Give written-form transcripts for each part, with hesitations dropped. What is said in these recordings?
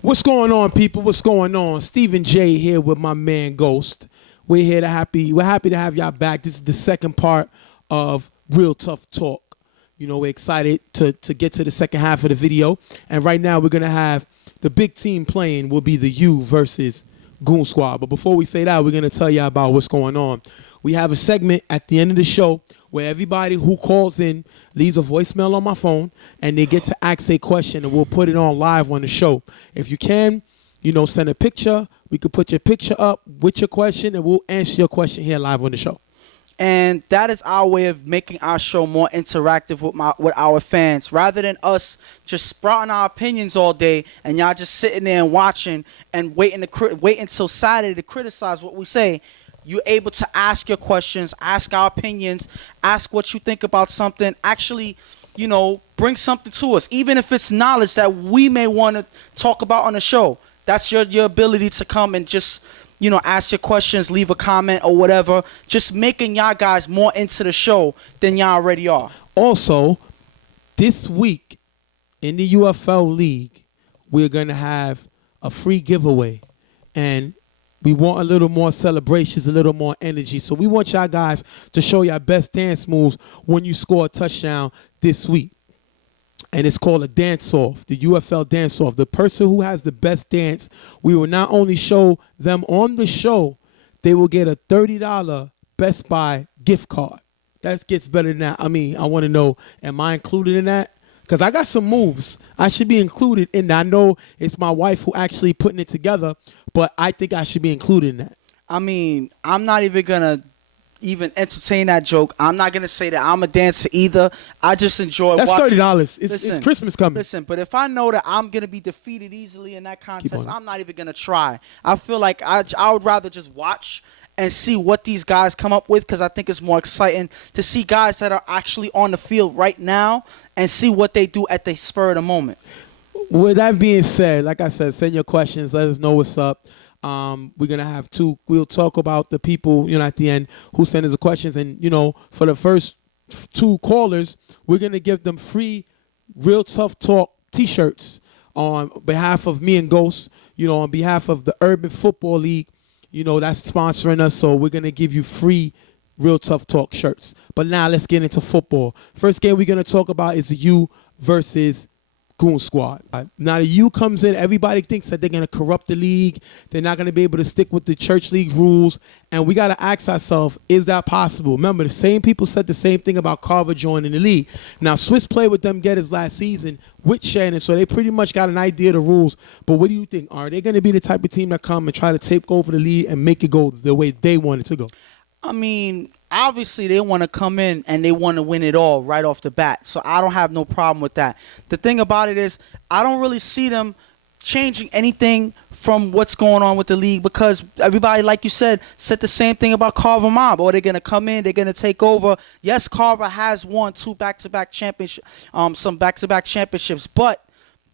What's going on, people? What's going on? Stephen J here with my man Ghost. We're happy to have y'all back. This is the second part of Real Tough Talk. You know, we're excited to get to the second half of the video. And right now we're gonna have the big team playing will be the U versus Goon Squad. But before we say that, we're gonna tell y'all about what's going on. We have a segment at the end of the show where everybody who calls in leaves a voicemail on my phone and they get to ask a question and we'll put it on live on the show. If you can, you know, send a picture. We could put your picture up with your question and we'll answer your question here live on the show. And that is our way of making our show more interactive with our fans. Rather than us just sprouting our opinions all day and y'all just sitting there and watching and wait until Saturday to criticize what we say, you're able to ask your questions, ask our opinions, ask what you think about something, actually, you know, bring something to us. Even if it's knowledge that we may want to talk about on the show. That's your ability to come and just, you know, ask your questions, leave a comment or whatever. Just making y'all guys more into the show than y'all already are. Also, this week in the UFL League, we're going to have a free giveaway. And we want a little more celebrations, a little more energy. So we want y'all guys to show your best dance moves when you score a touchdown this week. And it's called a dance-off, the UFL dance-off. The person who has the best dance, we will not only show them on the show, they will get a $30 Best Buy gift card. That gets better than that. I mean, I want to know, am I included in that? Because I got some moves. I should be included in that. I know it's my wife who actually putting it together, but I think I should be included in that. I mean, I'm not even going to entertain that joke. I'm not going to say that I'm a dancer either. I just enjoy That's watching. $30. It's Christmas coming. Listen, but if I know that I'm going to be defeated easily in that contest, I'm not even going to try. I feel like I would rather just watch and see what these guys come up with, because I think it's more exciting to see guys that are actually on the field right now and see what they do at the spur of the moment. With that being said, like I said, send your questions. Let us know what's up. We're going to have two. We'll talk about the people, you know, at the end who send us the questions. And, you know, for the first two callers, we're going to give them free Real Tough Talk T-shirts on behalf of me and Ghost, you know, on behalf of the Urban Football League. You know, that's sponsoring us, so we're going to give you free Real Tough Talk shirts. But now let's get into football. First game we're going to talk about is the U versus Goon Squad. Now the U comes in, everybody thinks that they're going to corrupt the league. They're not going to be able to stick with the church league rules. And we got to ask ourselves, is that possible? Remember, the same people said the same thing about Carver joining the league. Now, Swiss played with them Getters last season with Shannon, so they pretty much got an idea of the rules. But what do you think? Are they going to be the type of team that come and try to take over the league and make it go the way they want it to go? I mean, obviously they want to come in and they want to win it all right off the bat. So I don't have no problem with that. The thing about it is I don't really see them changing anything from what's going on with the league, because everybody, like you said the same thing about Carver Mob. Or they're going to come in, they're going to take over. Yes, Carver has won some back-to-back championships, but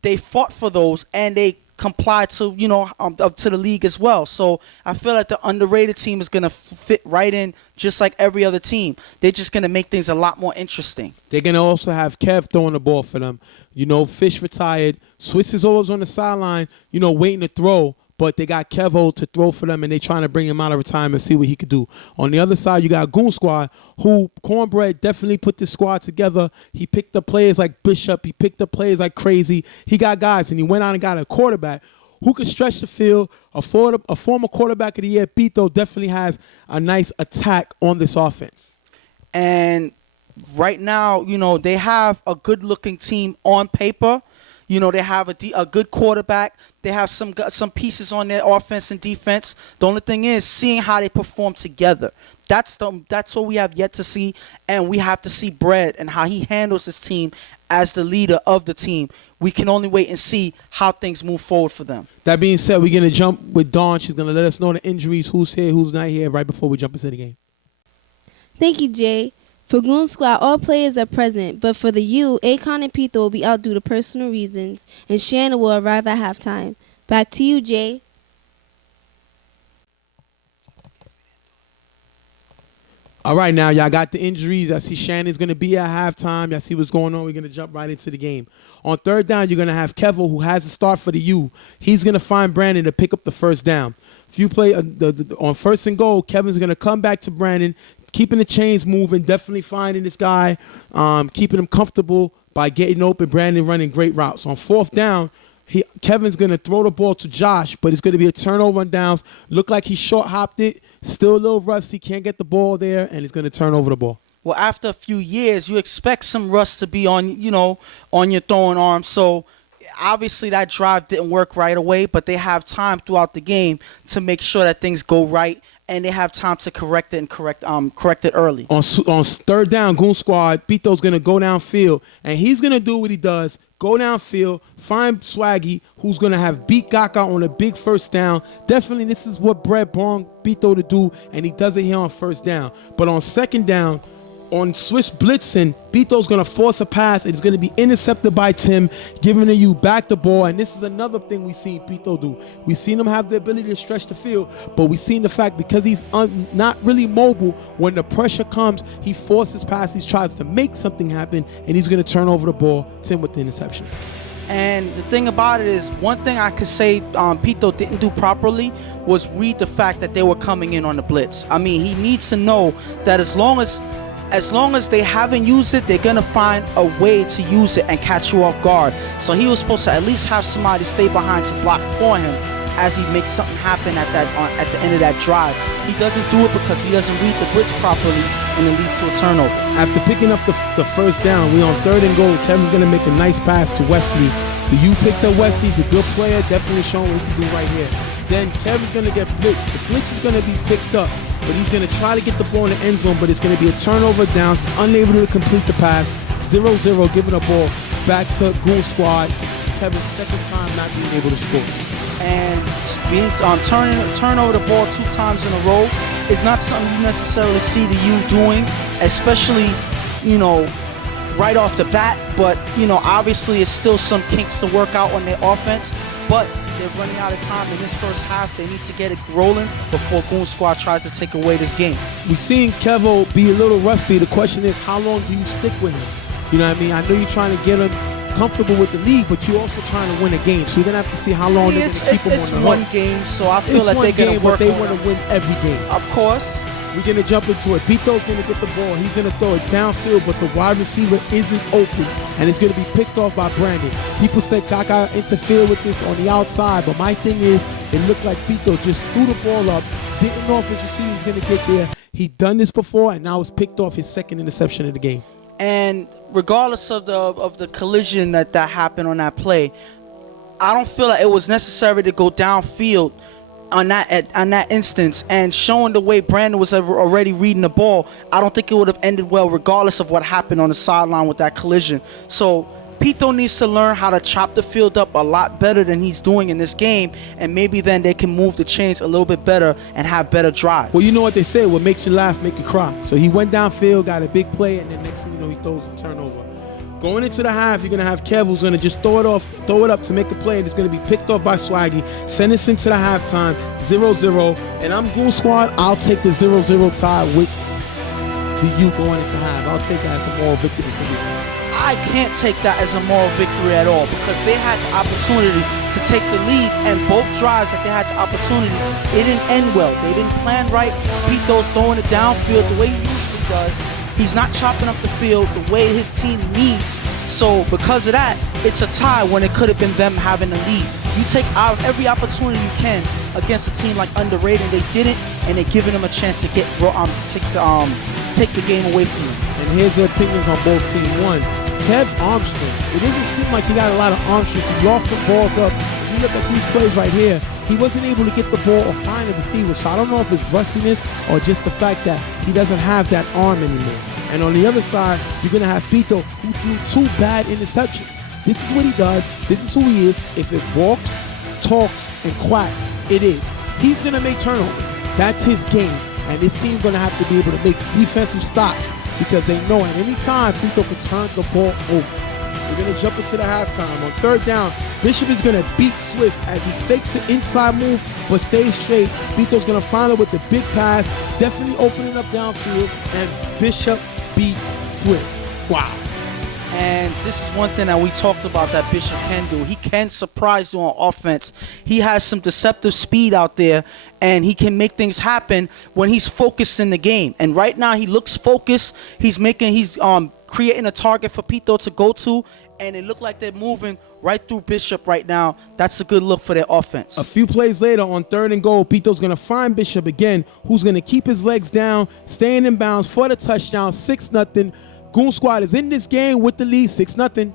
they fought for those and they comply to, you know, to the league as well. So I feel like the underrated team is going to fit right in just like every other team. They're just going to make things a lot more interesting. They're going to also have Kev throwing the ball for them. You know, Fish retired. Swiss is always on the sideline, you know, waiting to throw. But they got Kevo to throw for them, and they trying to bring him out of retirement and see what he could do. On the other side, you got Goon Squad, who Cornbread definitely put this squad together. He picked up players like Bishop. He picked up players like Crazy. He got guys, and he went out and got a quarterback who could stretch the field. A former quarterback of the year, Pito, definitely has a nice attack on this offense. And right now, you know, they have a good-looking team on paper. You know, they have a good quarterback. They have some pieces on their offense and defense. The only thing is seeing how they perform together. That's what we have yet to see, and we have to see Brad and how he handles his team as the leader of the team. We can only wait and see how things move forward for them. That being said, we're going to jump with Dawn. She's going to let us know the injuries, who's here, who's not here, right before we jump into the game. Thank you, Jay. For Goon Squad, all players are present, but for the U, Akon and Pito will be out due to personal reasons, and Shannon will arrive at halftime. Back to you, Jay. All right, now y'all got the injuries. I see Shannon's going to be at halftime. Y'all see what's going on. We're going to jump right into the game. On third down, you're going to have Kevo, who has the start for the U. He's going to find Brandon to pick up the first down. If you play on first and goal, Kevin's going to come back to Brandon, keeping the chains moving, definitely finding this guy, keeping him comfortable by getting open. Brandon running great routes. On fourth down, Kevin's going to throw the ball to Josh, but it's going to be a turnover on downs. Look like he short-hopped it. Still a little rusty. Can't get the ball there, and he's going to turn over the ball. Well, after a few years, you expect some rust to be on your throwing arm. So obviously that drive didn't work right away, but they have time throughout the game to make sure that things go right, and they have time to correct it and correct it early. On third down, Goon Squad, Pito's going to go downfield, and he's going to do what he does. Go downfield, find Swaggy, who's going to have beat Gaka on a big first down. Definitely, this is what Brett Bong Pito to do, and he does it here on first down. But on second down, on switch blitzing, Pito's going to force a pass. It's going to be intercepted by Tim, giving you back the ball. And this is another thing we've seen Pito do. We've seen him have the ability to stretch the field, but we've seen the fact because he's not really mobile, when the pressure comes, he forces passes, tries to make something happen, and he's going to turn over the ball. Tim with the interception. And the thing about it is, one thing I could say Pito didn't do properly was read the fact that they were coming in on the blitz. I mean, he needs to know that as long as they haven't used it, they're going to find a way to use it and catch you off guard. So he was supposed to at least have somebody stay behind to block for him as he makes something happen at the end of that drive. He doesn't do it because he doesn't read the blitz properly, and it leads to a turnover. After picking up the first down, we on third and goal. Kevin's going to make a nice pass to Wesley. The U picked up Wesley. He's a good player, definitely showing what he can do right here. Then Kevin's going to get blitzed. The blitz is going to be picked up, but he's going to try to get the ball in the end zone, but it's going to be a turnover down. He's unable to complete the pass. 0-0, giving the ball back to Goon Squad. Kevin's second time not being able to score. And being turn over the ball 2 times in a row is not something you necessarily see the U doing, especially, right off the bat. But, obviously it's still some kinks to work out on their offense, but they're running out of time in this first half. They need to get it rolling before Goon Squad tries to take away this game. We've seen Kevo be a little rusty. The question is, how long do you stick with him? You know what I mean? I know you're trying to get him comfortable with the league, but you're also trying to win a game. So we're going to have to see how long they're going to keep him on the hook. It's one game, so I feel like they're going to work on it. But they want to win every game. Of course. We're going to jump into it. Pito's going to get the ball. He's going to throw it downfield, but the wide receiver isn't open, and it's going to be picked off by Brandon. People said Kaka interfered with this on the outside, but my thing is, it looked like Pito just threw the ball up, didn't know if his receiver was going to get there. He'd done this before, and now it's picked off, his second interception of the game. And regardless of the collision that happened on that play, I don't feel like it was necessary to go downfield on that instance, and showing the way Brandon was already reading the ball. I don't think it would have ended well regardless of what happened on the sideline with that collision. So Pito needs to learn how to chop the field up a lot better than he's doing in this game, and maybe then they can move the chains a little bit better and have better drive. Well, you know what they say, what makes you laugh make you cry. So he went downfield, got a big play, and then next thing you know, he throws a turnover. Going into the half, you're going to have Kev, who's going to just throw it up to make a play, and it's going to be picked off by Swaggy. Send us into the halftime, 0-0. And I'm Goon Squad. I'll take the 0-0 tie with the U going into half. I'll take that as a moral victory for me. I can't take that as a moral victory at all, because they had the opportunity to take the lead, and both drives that they had the opportunity, it didn't end well. They didn't plan right. Pito's throwing it downfield the way he usually does. He's not chopping up the field the way his team needs. So because of that, it's a tie when it could have been them having the lead. You take out every opportunity you can against a team like Underrated. They didn't, and they're giving them a chance to take the game away from them. And here's the opinions on both teams. One, Kev's arm strength. It doesn't seem like he got a lot of arm strength. He lost some balls up. If you look at these plays right here, he wasn't able to get the ball or find a receiver. So I don't know if it's rustiness or just the fact that he doesn't have that arm anymore. And on the other side, you're going to have Pito, who threw 2 bad interceptions. This is what he does. This is who he is. If it walks, talks, and quacks, it is. He's going to make turnovers. That's his game. And this team's going to have to be able to make defensive stops, because they know at any time Pito can turn the ball over. We're going to jump into the halftime. On third down, Bishop is going to beat Swiss as he fakes the inside move but stays straight. Vito's going to follow with the big pass, definitely opening up downfield, and Bishop beat Swiss. Wow. And this is one thing that we talked about that Bishop can do. He can surprise you on offense. He has some deceptive speed out there, and he can make things happen when he's focused in the game. And right now, he looks focused. He's creating a target for Pito to go to, and it looked like they're moving right through Bishop right now. That's a good look for their offense. A few plays later, on third and goal, Pito's going to find Bishop again, who's going to keep his legs down, staying in bounds for the touchdown, 6-0. Goon Squad is in this game with the lead, 6-0.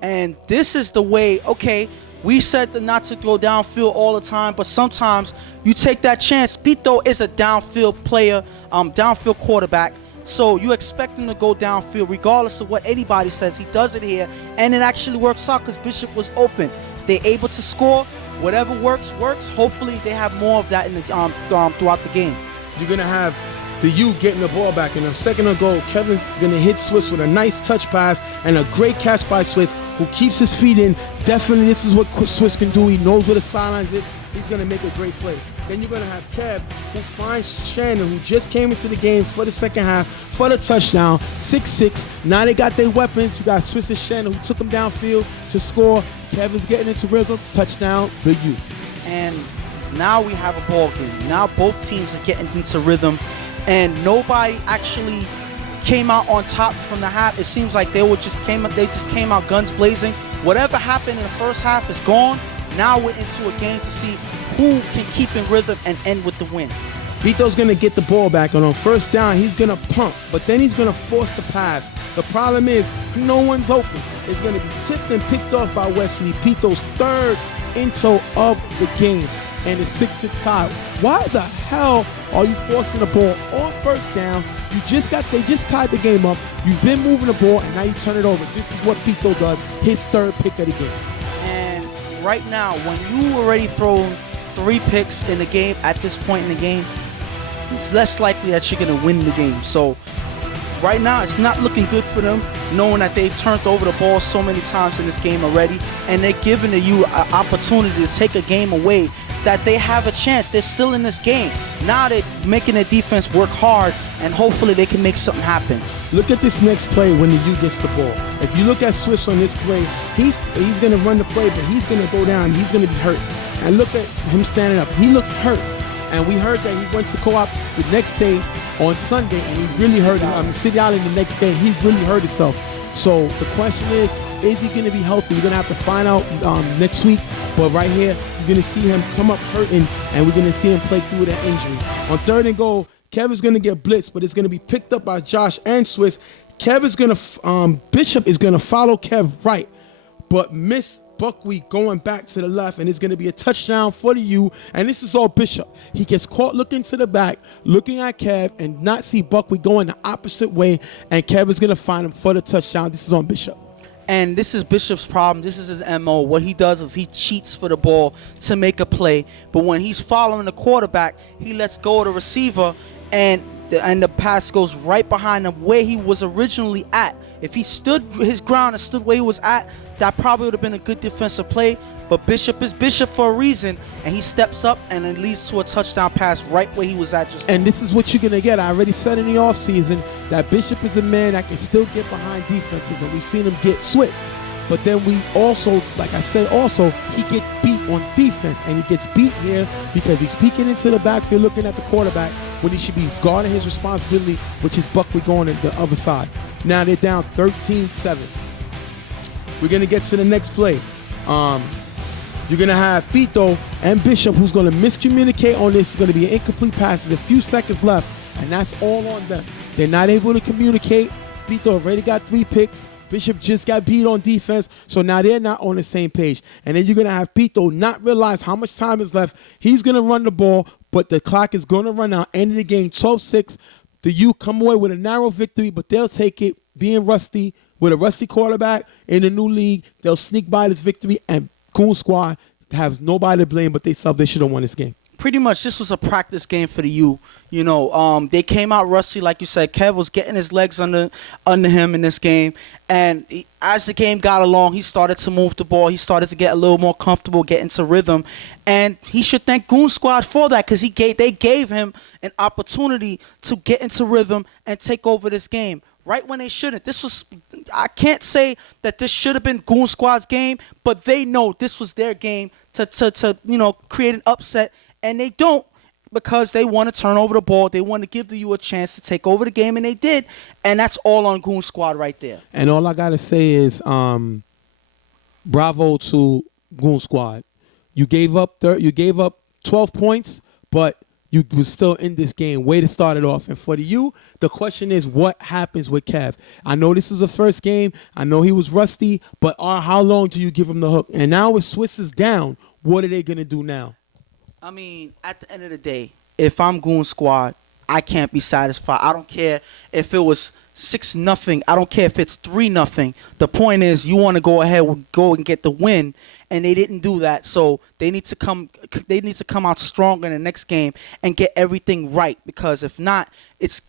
And this is the way, okay, we said not to go downfield all the time, but sometimes you take that chance. Pito is a downfield player, downfield quarterback. So you expect him to go downfield regardless of what anybody says. He does it here, and it actually works out because Bishop was open. They're able to score. Whatever works. Hopefully they have more of that in the throughout the game. You're going to have the U getting the ball back. In a second ago, Kevin's going to hit Swiss with a nice touch pass and a great catch by Swiss, who keeps his feet in. Definitely, this is what Swiss can do. He knows where the sidelines is. He's going to make a great play. Then you're going to have Kev, who finds Shannon, who just came into the game for the second half for the touchdown, 6-6. Now they got their weapons. You got Swiss and Shannon, who took them downfield to score. Kev is getting into rhythm. Touchdown, the U. And now we have a ball game. Now both teams are getting into rhythm, and nobody actually came out on top from the half. It seems like they just came out guns blazing. Whatever happened in the first half is gone. Now we're into a game to see who can keep in rhythm and end with the win. Vito's going to get the ball back, and on first down, he's going to pump, but then he's going to force the pass. The problem is, no one's open. It's going to be tipped and picked off by Wesley. Vito's third into of the game, and it's 6-6 tie. Why the hell are you forcing the ball on first down? They just tied the game up. You've been moving the ball, and now you turn it over. This is what Vito does, his third pick of the game. And right now, when you already thrown 3 picks in the game at this point in the game, it's less likely that you're going to win the game. So right now, it's not looking good for them, knowing that they've turned over the ball so many times in this game already, and they're giving you an opportunity to take a game away that they have a chance. They're still in this game. Now they're making their defense work hard, and hopefully they can make something happen. Look at this next play when the U gets the ball. If you look at Swiss on this play, he's going to run the play, but he's going to go down. He's going to be hurt. And look at him standing up. He looks hurt. And we heard that he went to co-op the next day on Sunday, and he really hurt him. City Island the next day, he really hurt himself. So the question is he going to be healthy? We're going to have to find out next week. But right here, you're going to see him come up hurting, and we're going to see him play through that injury. On third and goal, Kev is going to get blitzed, but it's going to be picked up by Josh and Swiss. Bishop is going to follow Kev right, but miss Buckwheat going back to the left, and it's going to be a touchdown for the U, and this is all Bishop. He gets caught looking to the back, looking at Kev, and not see Buckwheat going the opposite way, and Kev is going to find him for the touchdown. This is on Bishop. And this is Bishop's problem. This is his MO. What he does is he cheats for the ball to make a play, but when he's following the quarterback, he lets go of the receiver, and the pass goes right behind him where he was originally at. If he stood his ground and stood where he was at, that probably would have been a good defensive play. But Bishop is Bishop for a reason, and he steps up, and it leads to a touchdown pass right where he was at just now. And this is what you're going to get. I already said in the offseason that Bishop is a man that can still get behind defenses, and we've seen him get Swiss. But then we also, like I said, he gets beat on defense, and he gets beat here because he's peeking into the backfield looking at the quarterback when he should be guarding his responsibility, which is Buckley going to the other side. Now they're down 13-7. We're going to get to the next play. You're going to have Pito and Bishop, who's going to miscommunicate on this. It's going to be an incomplete pass. There's a few seconds left, and that's all on them. They're not able to communicate. Pito already got 3 picks. Bishop just got beat on defense, so now they're not on the same page. And then you're going to have Pito not realize how much time is left. He's going to run the ball, but the clock is going to run out. End of the game, 12-6. The U come away with a narrow victory, but they'll take it. Being rusty, with a rusty quarterback in the new league, they'll sneak by this victory, and Goon Squad has nobody to blame but themselves. They should have won this game. pretty much this was a practice game for the U. You know, they came out rusty, like you said. Kev was getting his legs under him in this game, and as the game got along, he started to move the ball. He started to get a little more comfortable, get into rhythm, and he should thank Goon Squad for that because they gave him an opportunity to get into rhythm and take over this game. Right when they shouldn't. I can't say that this should have been Goon Squad's game, but they know this was their game to create an upset, and they don't because they want to turn over the ball. They want to give the U a chance to take over the game, and they did, and that's all on Goon Squad right there. And all I got to say is bravo to Goon Squad. You gave up 12 points, but you was still in this game. Way to start it off. And for the U, the question is what happens with Kev? I know this is the first game. I know he was rusty, but how long do you give him the hook? And now with Swiss is down, what are they going to do now? I mean, at the end of the day, if I'm Goon Squad, I can't be satisfied. I don't care if it was 6-0. I don't care if it's 3-0. The point is you want to go ahead and go and get the win, and they didn't do that. So they need to come out stronger in the next game and get everything right, because if not,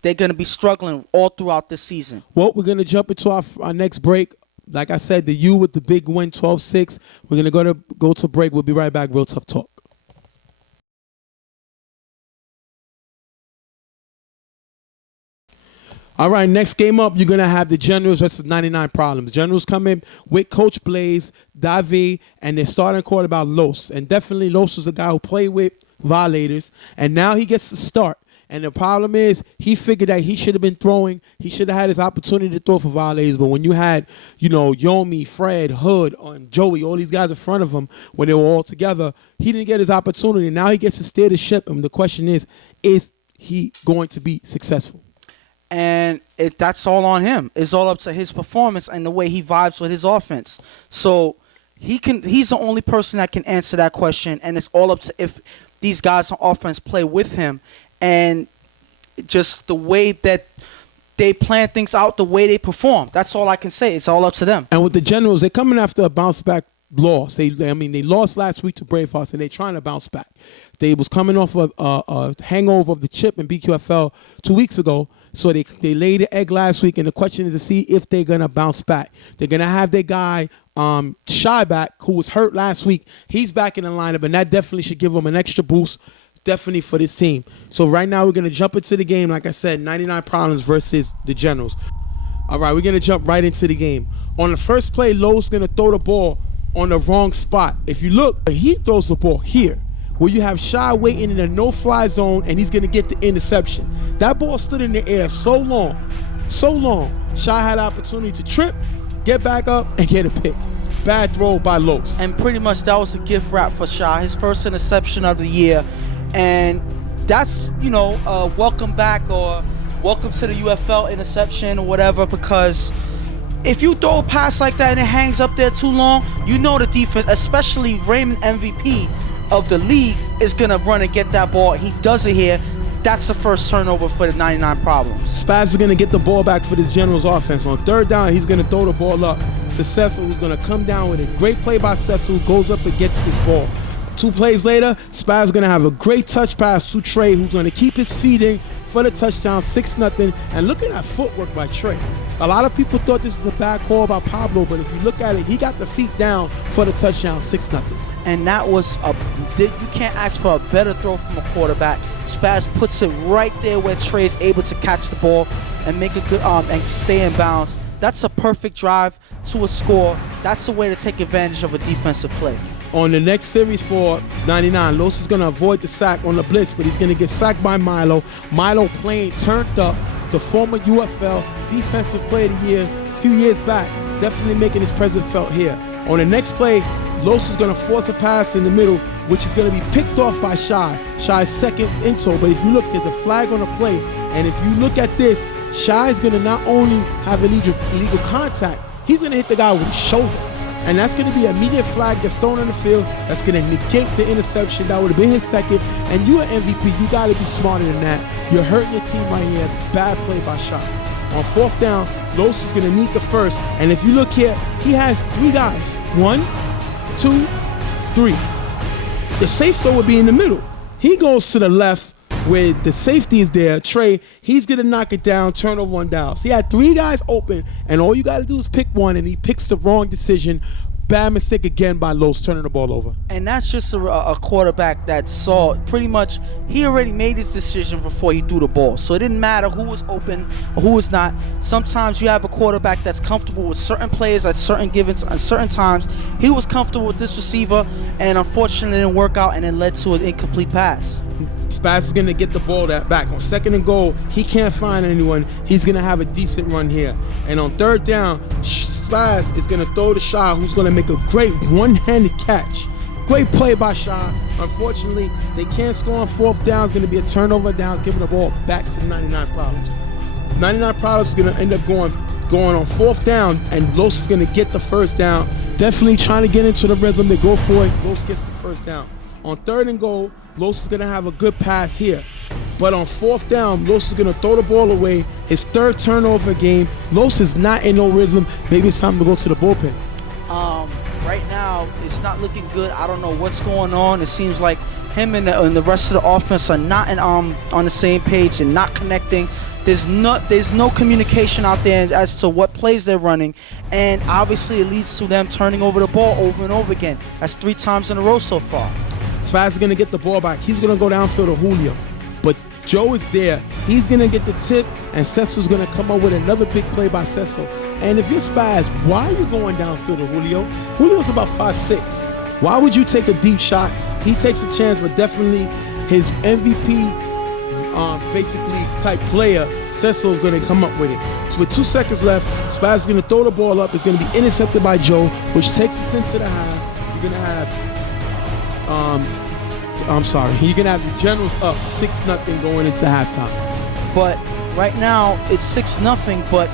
they're going to be struggling all throughout this season. Well, we're going to jump into our next break. Like I said, the U with the big win, 12-6. We're going to go to break. We'll be right back. Real Tough Talk. All right, next game up, you're going to have the Generals versus 99 Problems. Generals come in with Coach Blaze, Davi, and their starting quarterback, Los. And definitely Los was a guy who played with Violators, and now he gets to start. And the problem is he figured that he should have been throwing. He should have had his opportunity to throw for Violators. But when you had, Yomi, Fred, Hood, and Joey, all these guys in front of him when they were all together, he didn't get his opportunity. Now he gets to steer the ship. And the question is he going to be successful? And that's all on him. It's all up to his performance and the way he vibes with his offense. So he's the only person that can answer that question, and it's all up to if these guys on offense play with him and just the way that they plan things out, the way they perform. That's all I can say. It's all up to them. And with the Generals, they're coming after a bounce-back loss. They lost last week to Bravehearts, and they're trying to bounce back. They was coming off of a hangover of the chip in BQFL 2 weeks ago. So they laid the egg last week, and the question is to see if they're going to bounce back. They're going to have their guy, Shy, back, who was hurt last week. He's back in the lineup, and that definitely should give them an extra boost, definitely for this team. So right now we're going to jump into the game. Like I said, 99 Problems versus the Generals. All right, we're going to jump right into the game. On the first play, Lowe's going to throw the ball on the wrong spot. If you look, he throws the ball here, where you have Shy waiting in a no-fly zone, and he's going to get the interception. That ball stood in the air so long. Shy had the opportunity to trip, get back up, and get a pick. Bad throw by Los. And pretty much that was a gift wrap for Shy, his first interception of the year. And that's, welcome back or welcome to the UFL interception or whatever, because if you throw a pass like that and it hangs up there too long, the defense, especially Raymond MVP of the league, is going to run and get that ball. He does it here. That's the first turnover for the 99 Problems. Spaz is going to get the ball back for this Generals offense. On third down, he's going to throw the ball up to Cecil, who's going to come down with a great play by Cecil, who goes up and gets this ball. 2 plays later, Spaz is going to have a great touch pass to Trey, who's going to keep his feet in for the touchdown, 6-0. And look at that footwork by Trey. A lot of people thought this was a bad call by Pablo, but if you look at it, he got the feet down for the touchdown, 6-0. And that was you can't ask for a better throw from a quarterback. Spaz puts it right there where Trey is able to catch the ball and make a good and stay in bounds. That's a perfect drive to a score. That's a way to take advantage of a defensive play. On the next series for 99, Los is going to avoid the sack on the blitz, but he's going to get sacked by Milo. Milo playing turned up, the former UFL Defensive Player of the Year a few years back, definitely making his presence felt here. On the next play, Los is going to force a pass in the middle, which is going to be picked off by Shy. Shy's second into, but if you look, there's a flag on the play. And if you look at this, Shy is going to not only have illegal contact, he's going to hit the guy with his shoulder. And that's going to be an immediate flag that's thrown on the field. That's going to negate the interception. That would have been his second. And you're an MVP. You got to be smarter than that. You're hurting your team right here. Bad play by Shy. On fourth down, Los is going to need the first. And if you look here, he has 3 guys. 1, 2, 3. The safe throw would be in the middle. He goes to the left where the safety is there. Trey, he's going to knock it down, turnover on downs. He had 3 guys open, and all you got to do is pick one, and he picks the wrong decision. Bad mistake again by Los, turning the ball over. And that's just a quarterback that saw pretty much he already made his decision before he threw the ball. So it didn't matter who was open or who was not. Sometimes you have a quarterback that's comfortable with certain players at certain givens at certain times. He was comfortable with this receiver, and unfortunately it didn't work out, and it led to an incomplete pass. Spaz is going to get the ball back. On 2nd and goal, he can't find anyone. He's going to have a decent run here. And on 3rd down, Spaz is going to throw to Shaw, who's going to make a great one-handed catch. Great play by Shaw. Unfortunately, they can't score on 4th down. It's going to be a turnover downs, giving the ball back to the 99 Problems. 99 Problems is going to end up going on 4th down, and Los is going to get the 1st down. Definitely trying to get into the rhythm. They go for it. Los gets the 1st down. On 3rd and goal, Los is going to have a good pass here. But on 4th down, Los is going to throw the ball away. His 3rd turnover game. Los is not in no rhythm. Maybe it's time to go to the bullpen. Right now, it's not looking good. I don't know what's going on. It seems like him and the rest of the offense are not on the same page and not connecting. There's no communication out there as to what plays they're running, and obviously it leads to them turning over the ball over and over again. That's 3 times in a row so far. Spaz is going to get the ball back. He's going to go downfield to Julio. But Joe is there. He's going to get the tip, and Cecil's going to come up with another big play by Cecil. And if you're Spaz, why are you going downfield to Julio? Julio's about 5'6". Why would you take a deep shot? He takes a chance, but definitely his MVP basically type player, Cecil's going to come up with it. So with 2 seconds left, Spaz is going to throw the ball up. It's going to be intercepted by Joe, which takes us into the half. You're going to have you're going to have the Generals up 6-0 going into halftime. But right now, it's 6-0, but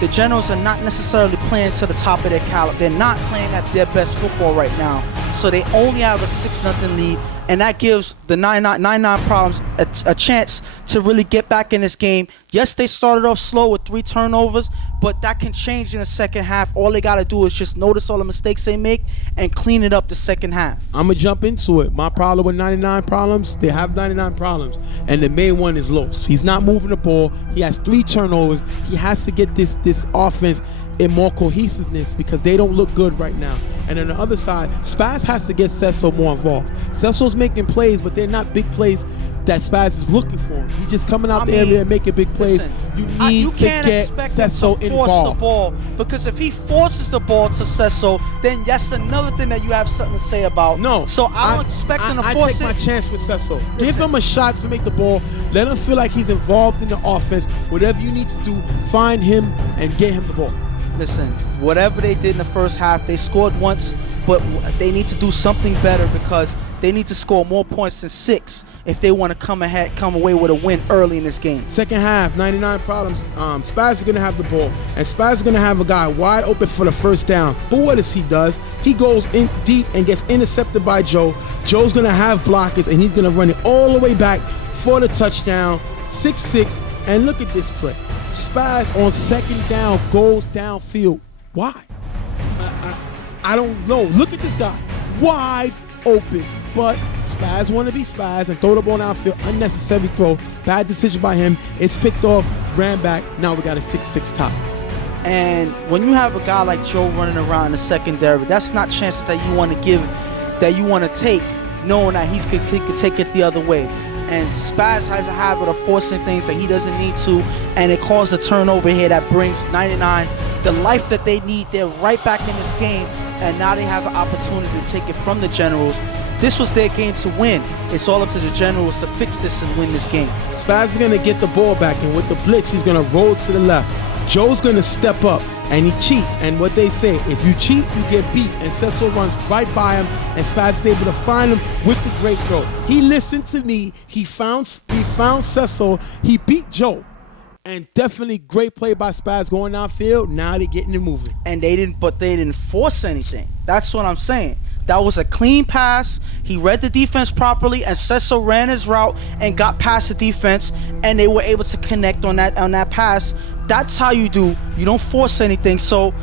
the Generals are not necessarily playing to the top of their caliber. They're not playing at their best football right now. So they only have a 6-0 lead, and that gives the 99 Problems a chance to really get back in this game. Yes, they started off slow with 3 turnovers, but that can change in the second half. All they got to do is just notice all the mistakes they make and clean it up the second half. I'm going to jump into it. My problem with 99 Problems, they have 99 problems, and the main one is Los. He's not moving the ball. He has 3 turnovers. He has to get this offense in more cohesiveness because they don't look good right now. And on the other side, Spaz has to get Cecil more involved. Cecil's making plays, but they're not big plays that Spaz is looking for. He's just coming out the area and making big plays. Listen, you need to get Cecil force involved. The ball, because if he forces the ball to Cecil, then that's another thing that you have something to say about. No. So I don't expect him to force it. I take my chance with Cecil. Give him a shot to make the ball. Let him feel like he's involved in the offense. Whatever you need to do, find him and get him the ball. Listen, whatever they did in the first half, they scored once, but they need to do something better because they need to score more points than 6 if they want to come away with a win early in this game. Second half, 99 Problems. Spaz is going to have the ball, and Spaz is going to have a guy wide open for the 1st down. But what does he does? He goes in deep and gets intercepted by Joe. Joe's going to have blockers, and he's going to run it all the way back for the touchdown. 6-6, and look at this play. Spaz on 2nd down goes downfield. Why? I don't know. Look at this guy. Wide open. But Spaz want to be Spaz and throw the ball downfield. Unnecessary throw. Bad decision by him. It's picked off. Ran back. Now we got a 6-6 top. And when you have a guy like Joe running around in the secondary, that's not chances that you want to give, that you want to take, knowing that he could take it the other way. And Spaz has a habit of forcing things that he doesn't need to, and it caused a turnover here that brings 99 the life that they need. They're right back in this game, and now they have an opportunity to take it from the Generals. This was their game to win. It's all up to the Generals to fix this and win this game. Spaz is going to get the ball back, and with the blitz, he's going to roll to the left. Joe's going to step up, and he cheats. And what they say, if you cheat, you get beat. And Cecil runs right by him, and Spaz is able to find him with the great throw. He listened to me. He found Cecil. He beat Joe. And definitely great play by Spaz going downfield. Now they're getting it moving. And they didn't force anything. That's what I'm saying. That was a clean pass. He read the defense properly, and Cecil ran his route and got past the defense, and they were able to connect on that pass. That's how you do. You don't force anything. So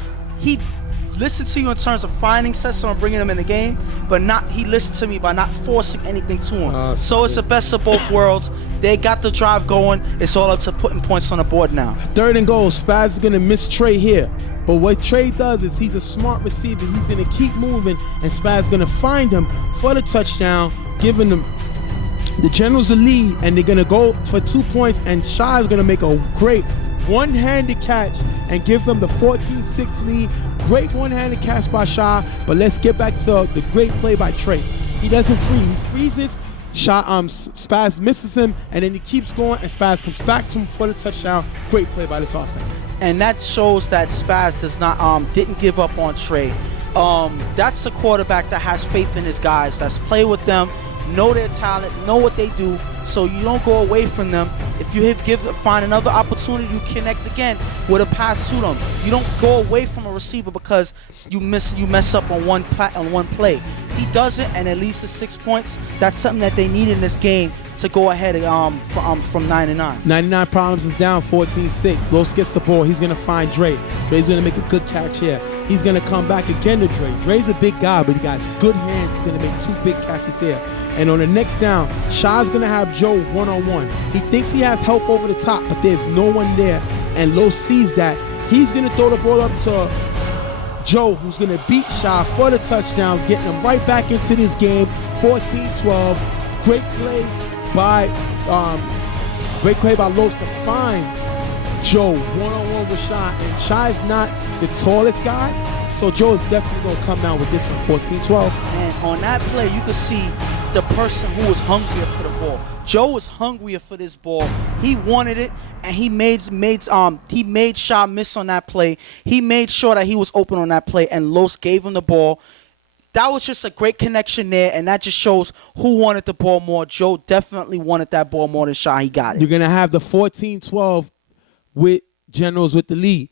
listened to you in terms of finding Cecil and bringing him in the game, but he listened to me by not forcing anything to him. So it's the best of both worlds. They got the drive going. It's all up to putting points on the board now. 3rd and goal. Spaz is going to miss Trey here. But what Trey does is he's a smart receiver. He's going to keep moving, and Spaz is going to find him for the touchdown, giving them the Generals a lead, and they're going to go for 2 points, and Shy is going to make a great one-handed catch and give them the 14-6 lead. Great one-handed catch by Shy, but let's get back to the great play by Trey. He doesn't freeze. He freezes. Spaz misses him, and then he keeps going, and Spaz comes back to him for the touchdown. Great play by this offense. And that shows that Spaz didn't give up on Trey. That's a quarterback that has faith in his guys, that's played with them, know their talent, know what they do, so you don't go away from them. If you find another opportunity, you connect again with a pass to them. You don't go away from a receiver because you mess up on one play. He does it, and at least the 6 points. That's something that they need in this game to go ahead from 9-9. 99 Problems is down 14-6. Los gets the ball. He's gonna find Dre. Dre's gonna make a good catch here. He's gonna come back again to Dre. Dre's a big guy, but he got good hands. He's gonna make 2 big catches here. And on the next down, Shaw's gonna have Joe one-on-one. He thinks he has help over the top, but there's no one there. And Los sees that. He's gonna throw the ball up to Joe, who's gonna beat Shaw for the touchdown, getting him right back into this game. 14-12. Great play by Los to find Joe one-on-one with Shaw. And Shaw's not the tallest guy, so Joe is definitely gonna come down with this one. 14-12. And on that play, you could see the person who was hungrier for the ball. Joe was hungrier for this ball. He wanted it, and he made Shaw miss on that play. He made sure that he was open on that play, and Los gave him the ball. That was just a great connection there, and that just shows who wanted the ball more. Joe definitely wanted that ball more than Shaw. He got it. You're gonna have the 14-12 with Generals with the lead.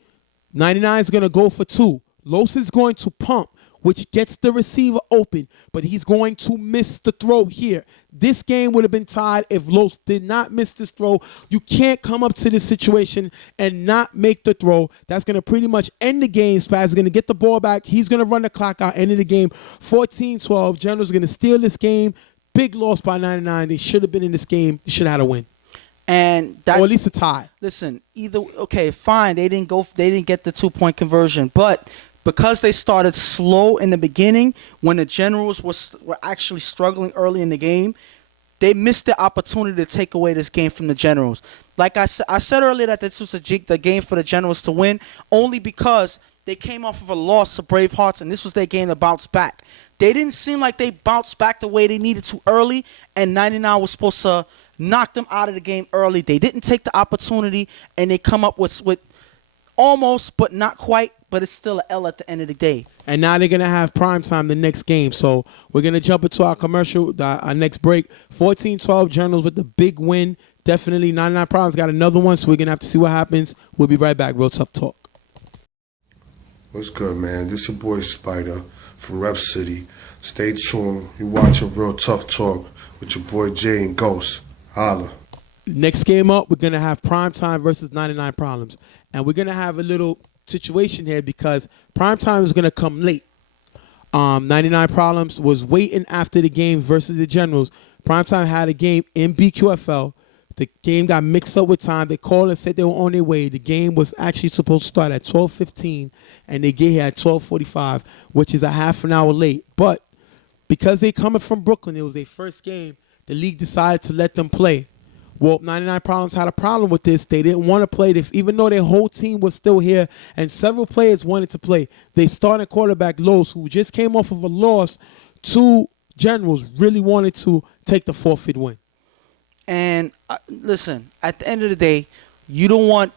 99 is gonna go for 2. Los is going to pump, which gets the receiver open, but he's going to miss the throw here. This game would have been tied if Los did not miss this throw. You can't come up to this situation and not make the throw. That's going to pretty much end the game. Spaz is going to get the ball back. He's going to run the clock out, end of the game. 14-12. Generals are going to steal this game. Big loss by 99. They should have been in this game. They should have had a win. And that, or at least a tie. Listen, okay, fine. They didn't get the 2-point conversion, but because they started slow in the beginning, when the Generals were actually struggling early in the game, they missed the opportunity to take away this game from the Generals. Like I said earlier that this was the game for the Generals to win, only because they came off of a loss to Bravehearts, and this was their game to bounce back. They didn't seem like they bounced back the way they needed to early, and 99 was supposed to knock them out of the game early. They didn't take the opportunity, and they come up with almost, but not quite, but it's still an L at the end of the day. And now they're going to have primetime the next game. So we're going to jump into our commercial, our next break. 14-12 Generals with the big win. Definitely 99 Problems got another one, so we're going to have to see what happens. We'll be right back. Real Tough Talk. What's good, man? This your boy Spider from Rep City. Stay tuned. You watching Real Tough Talk with your boy Jay and Ghost. Holla. Next game up, we're going to have Primetime versus 99 Problems. And we're going to have a little situation here because Primetime is going to come late. 99 Problems was waiting after the game versus the Generals. Primetime had a game in BQFL. The game got mixed up with time. They called and said they were on their way. The game was actually supposed to start at 12:15, and they get here at 12:45, which is a half an hour late. But because they coming from Brooklyn, it was their first game, the league decided to let them play. Well, 99 Problems had a problem with this. They didn't want to play, even though their whole team was still here, and several players wanted to play. They started quarterback Los, who just came off of a loss to Generals, really wanted to take the forfeit win. And listen, at the end of the day, you don't want,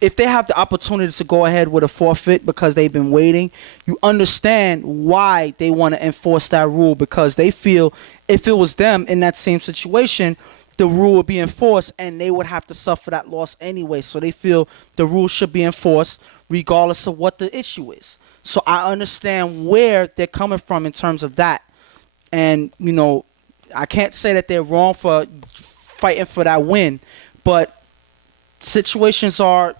if they have the opportunity to go ahead with a forfeit because they've been waiting, you understand why they want to enforce that rule, because they feel if it was them in that same situation, the rule would be enforced and they would have to suffer that loss anyway. So they feel the rule should be enforced regardless of what the issue is. So I understand where they're coming from in terms of that. And, you know, I can't say that they're wrong for fighting for that win, but situations are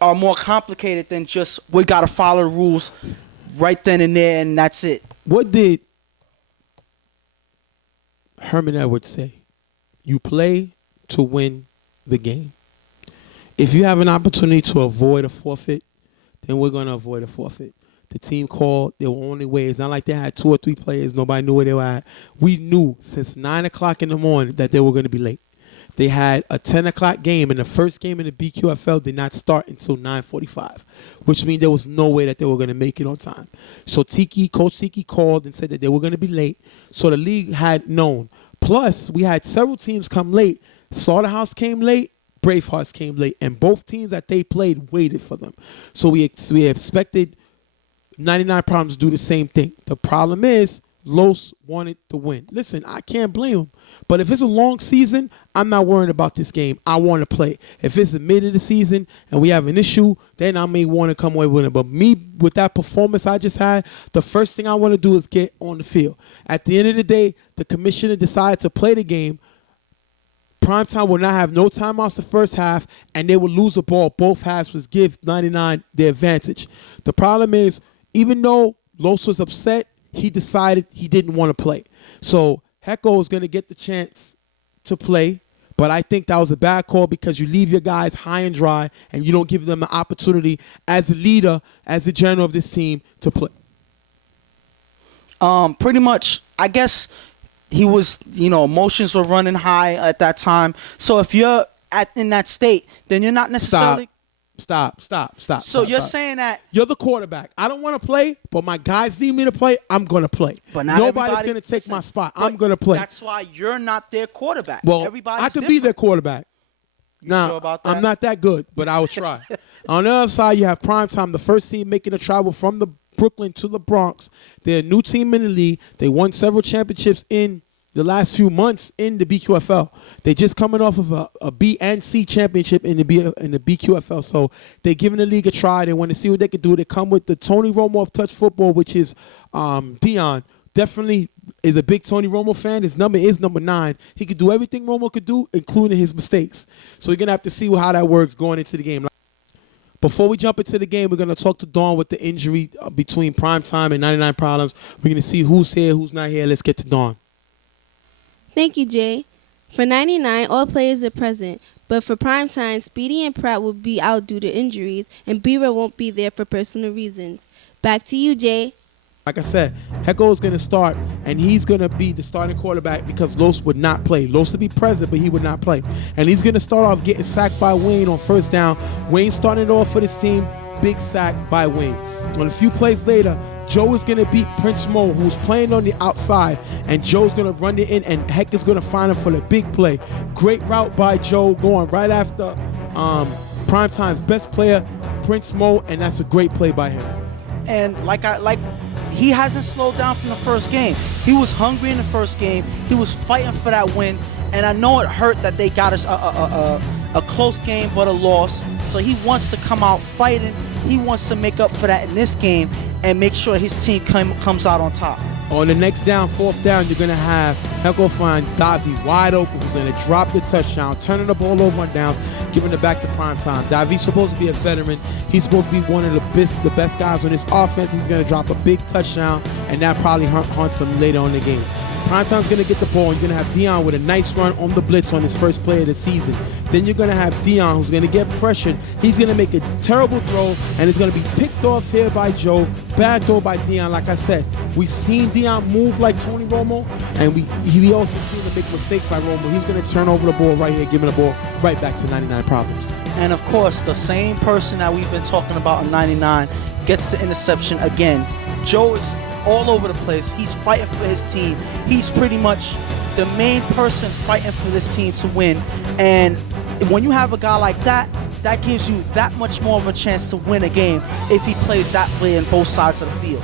are more complicated than just we got to follow the rules right then and there, and that's it. What did Herman Edwards say? You play to win the game. If you have an opportunity to avoid a forfeit, then we're going to avoid a forfeit. The team called. They were on their way. It's not like they had 2 or 3 players. Nobody knew where they were at. We knew since 9 o'clock in the morning that they were going to be late. They had a 10 o'clock game, and the first game in the BQFL did not start until 9:45, which means there was no way that they were going to make it on time. So Coach Tiki called and said that they were going to be late. So the league had known. Plus, we had several teams come late. Slaughterhouse came late. Bravehearts came late. And both teams that they played waited for them. So we expected 99 Problems to do the same thing. The problem is Los wanted to win. Listen, I can't blame him. But if it's a long season, I'm not worrying about this game. I want to play. If it's the mid of the season and we have an issue, then I may want to come away with it. But me, with that performance I just had, the first thing I want to do is get on the field. At the end of the day, the commissioner decided to play the game. Primetime will not have no timeouts the first half, and they will lose the ball. Both halves was give 99 the advantage. The problem is, even though Los was upset, he decided he didn't want to play. So Hecko is going to get the chance to play, but I think that was a bad call because you leave your guys high and dry and you don't give them an opportunity as the leader, as the general of this team to play. Pretty much, I guess he was, emotions were running high at that time. So if you're in that state, then you're not necessarily... Stop. So you're saying that you're the quarterback. I don't want to play, but my guys need me to play. I'm going to play. But not nobody's going to take my spot. I'm going to play. That's why you're not their quarterback. Well, I can be their quarterback. Sure about that? I'm not that good, but I will try. On the other side, you have Primetime, the first team making a travel from the Brooklyn to the Bronx. They're a new team in the league. They won several championships in the last few months in the BQFL. They just coming off of a B and C championship in the BQFL. So they're giving the league a try. They want to see what they can do. They come with the Tony Romo of touch football, which is Dion. Definitely is a big Tony Romo fan. His number is number 9. He could do everything Romo could do, including his mistakes. So you're going to have to see how that works going into the game. Before we jump into the game, we're going to talk to Dawn with the injury between Primetime and 99 Problems. We're going to see who's here, who's not here. Let's get to Dawn. Thank you, Jay. For 99, all players are present, but for Primetime, Speedy and Pratt will be out due to injuries, and Bira won't be there for personal reasons. Back to you, Jay. Like I said, Hecko is going to start, and he's going to be the starting quarterback because Los would not play. Los would be present, but he would not play. And he's going to start off getting sacked by Wayne on first down. Wayne starting off for this team, big sack by Wayne. On a few plays later, Joe is going to beat Prince Mo, who's playing on the outside, and Joe's going to run it in, and Heck is going to find him for the big play. Great route by Joe, going right after Primetime's best player, Prince Mo, and that's a great play by him. And he hasn't slowed down from the first game. He was hungry in the first game. He was fighting for that win, and I know it hurt that they got a close game but a loss. So he wants to come out fighting. He wants to make up for that in this game and make sure his team comes out on top. On the next down, 4th down, you're going to have Hecko finds Davi wide open, who's going to drop the touchdown, turning the ball over on downs, giving it back to Primetime. Davi's supposed to be a veteran. He's supposed to be one of the best guys on this offense. He's going to drop a big touchdown, and that probably haunts him later on in the game. Primetime's going to get the ball. You're going to have Dion with a nice run on the blitz on his first play of the season. Then you're going to have Dion, who's going to get pressured. He's going to make a terrible throw, and it's going to be picked off here by Joe. Bad throw by Dion. Like I said, we've seen Dion move like Tony Romo, and we also seen him make mistakes like Romo. He's going to turn over the ball right here, giving the ball right back to 99 Problems. And, of course, the same person that we've been talking about in 99 gets the interception again. Joe is all over the place. He's fighting for his team. He's pretty much the main person fighting for this team to win. And when you have a guy like that, that gives you that much more of a chance to win a game if he plays that play on both sides of the field.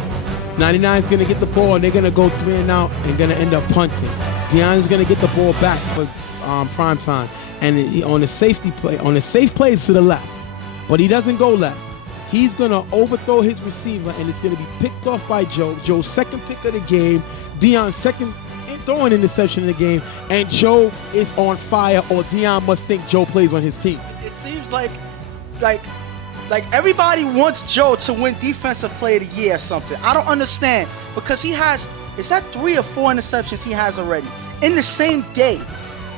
99 is going to get the ball, and they're going to go 3 and out and going to end up punting. Dion is going to get the ball back for Primetime. And on the safety play, on the safe plays to the left, but he doesn't go left. He's going to overthrow his receiver, and it's going to be picked off by Joe. Joe's second pick of the game. Dion's second throwing interception in the game. And Joe is on fire, or Dion must think Joe plays on his team. It seems like Like, everybody wants Joe to win Defensive Player of the Year or something. I don't understand, because he has, is that 3 or 4 interceptions he has already in the same day?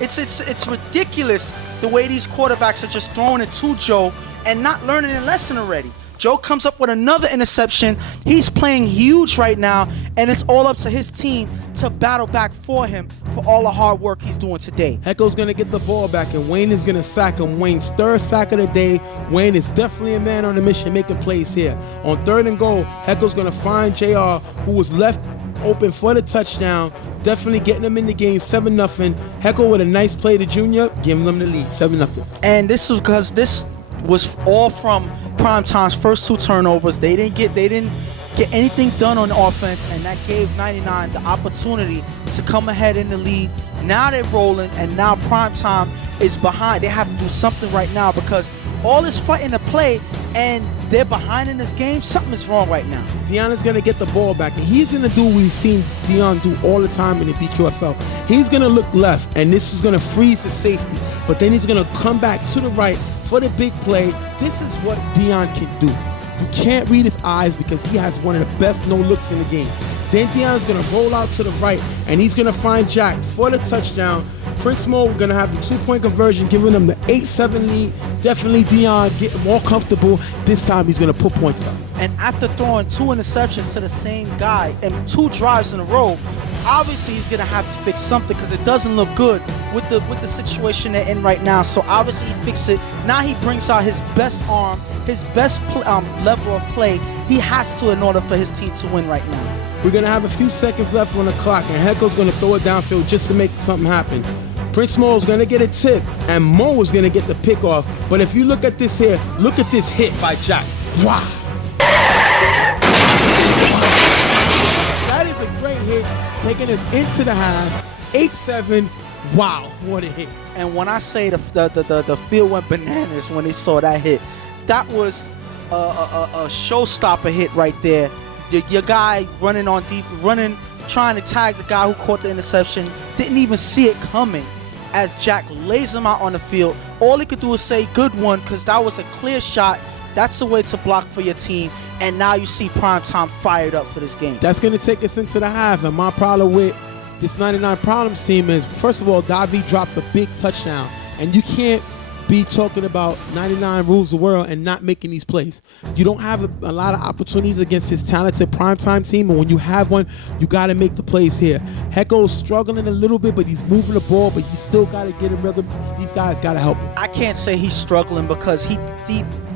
It's ridiculous the way these quarterbacks are just throwing it to Joe and not learning a lesson already. Joe comes up with another interception. He's playing huge right now, and it's all up to his team to battle back for him for all the hard work he's doing today. Hecko's going to get the ball back, and Wayne is going to sack him. Wayne's third sack of the day. Wayne is definitely a man on a mission making plays here. On 3rd and goal, Hecko's going to find JR, who was left open for the touchdown, definitely getting him in the game, 7-0. Hecko with a nice play to Junior, giving them the lead, 7-0. And this is because this was all from Primetime's first 2 turnovers. They didn't get anything done on offense, and that gave 99 the opportunity to come ahead in the lead. Now they're rolling, and now Primetime is behind. They have to do something right now, because all this fighting to play, and they're behind in this game. Something is wrong right now. Dion is going to get the ball back, and he's going to do what we've seen Dion do all the time in the BQFL. He's going to look left, and this is going to freeze the safety, but then he's going to come back to the right for the big play. This is what Dion can do. You can't read his eyes, because he has one of the best no-looks in the game. Then Dion's going to roll out to the right, and he's going to find Jack for the touchdown. Prince Mo going to have the 2-point conversion, giving them the 8-7 lead. Definitely Dion getting more comfortable. This time he's going to put points up. And after throwing 2 interceptions to the same guy and 2 drives in a row, obviously he's going to have to fix something, because it doesn't look good with the situation they're in right now. So obviously he fixed it. Now he brings out his best arm, his best level of play. He has to, in order for his team to win right now. We're going to have a few seconds left on the clock, and Hecko's going to throw it downfield just to make something happen. Prince Mo is going to get a tip, and Mo is going to get the pick off. But if you look at this here, look at this hit by Jack. Wow. That is a great hit, taking us into the half. 8-7. Wow, what a hit. And when I say the field went bananas when they saw that hit, that was a showstopper hit right there. Your guy running on deep, trying to tag the guy who caught the interception, didn't even see it coming as Jack lays him out on the field. All he could do is say, good one, because that was a clear shot. That's the way to block for your team. And now you see Primetime fired up for this game. That's going to take us into the half. And my problem with this 99 Problems team is, first of all, Davi dropped a big touchdown. And you can't be talking about 99 rules the world and not making these plays. You don't have a lot of opportunities against this talented Primetime team, and when you have one, you got to make the plays here. Hecko's struggling a little bit, but he's moving the ball, but he still got to get in rhythm. These guys got to help him. I can't say he's struggling, because he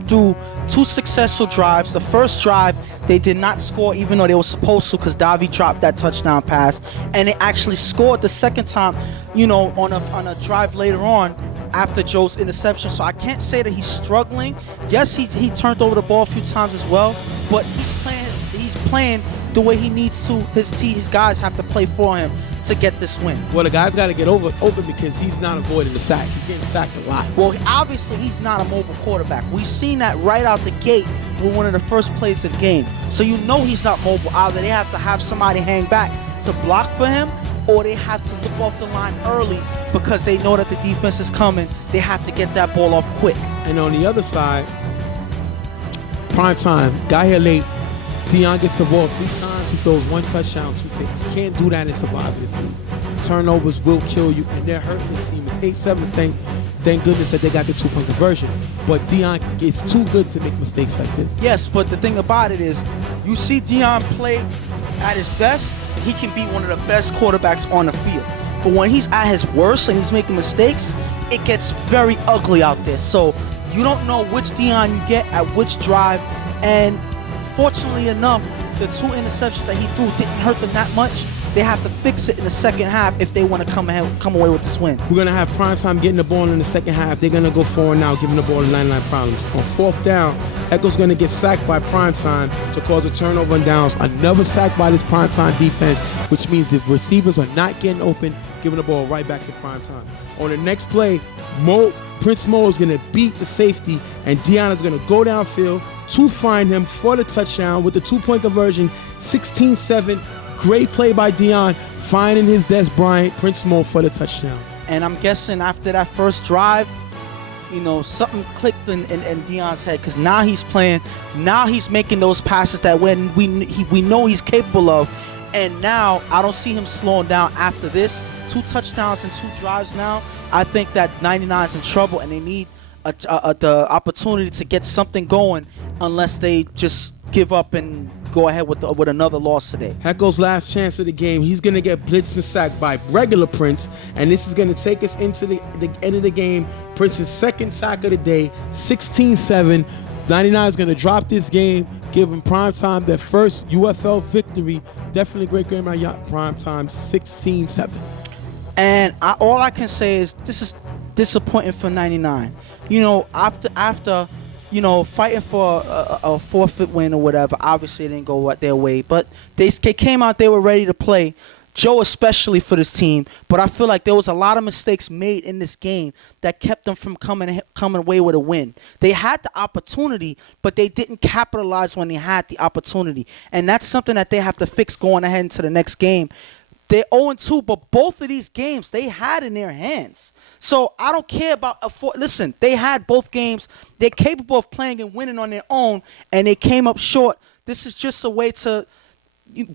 threw 2 successful drives. The first drive, they did not score, even though they were supposed to, because Davi dropped that touchdown pass, and they actually scored the second time, on a drive later on after Joe's interception. So I can't say that he's struggling. Yes, he turned over the ball a few times as well, but he's playing the way he needs to. His guys have to play for him to get this win. Well, the guy's got to get open because he's not avoiding the sack. He's getting sacked a lot. Well, obviously he's not a mobile quarterback. We've seen that right out the gate with one of the first plays of the game. So he's not mobile. Either they have to have somebody hang back to block for him, or they have to look off the line early, because they know that the defense is coming. They have to get that ball off quick. And on the other side, Primetime, got here late. Dion gets the ball 3 times. He throws 1 touchdown, 2 picks. Can't do that and survive this league. Turnovers will kill you, and they're hurting this team. It's 8-7. Thank goodness that they got the 2-point conversion. But Dion is too good to make mistakes like this. Yes, but the thing about it is, you see Dion play at his best, he can be one of the best quarterbacks on the field. But when he's at his worst and he's making mistakes, it gets very ugly out there. So you don't know which Dion you get at which drive. And fortunately enough, the 2 interceptions that he threw didn't hurt them that much. They have to fix it in the second half if they want to come away with this win. We're going to have Primetime getting the ball in the second half. They're going to go forward now, giving the ball to 99 Problems. On 4th down, Hecko's going to get sacked by Primetime to cause a turnover and downs. Another sack by this Primetime defense, which means the receivers are not getting open, giving the ball right back to Primetime. On the next play, Prince Mo is going to beat the safety, and Dion is going to go downfield to find him for the touchdown with the 2-point conversion, 16-7. Great play by Dion, finding his Des Bryant, Prince Mo for the touchdown. And I'm guessing after that first drive, something clicked in Dion's head, because now he's playing. Now he's making those passes that when we know he's capable of. And now I don't see him slowing down after this. 2 touchdowns and 2 drives now. I think that 99's in trouble, and they need the opportunity to get something going, unless they just give up and go ahead with another loss today. Hecko's last chance of the game. He's going to get blitzed and sacked by regular Prince, and this is going to take us into the end of the game. Prince's second sack of the day, 16-7. 99 is going to drop this game, give him prime time their first UFL victory. Definitely a great game at prime time, 16-7. And all I can say is this is disappointing for 99. After fighting for a forfeit win or whatever, obviously it didn't go their way, but they came out, they were ready to play. Joe especially for this team, but I feel like there was a lot of mistakes made in this game that kept them from coming away with a win. They had the opportunity, but they didn't capitalize when they had the opportunity, and that's something that they have to fix going ahead into the next game. They're 0-2, but both of these games they had in their hands. So I don't care about listen, they had both games. They're capable of playing and winning on their own, and they came up short. This is just a way to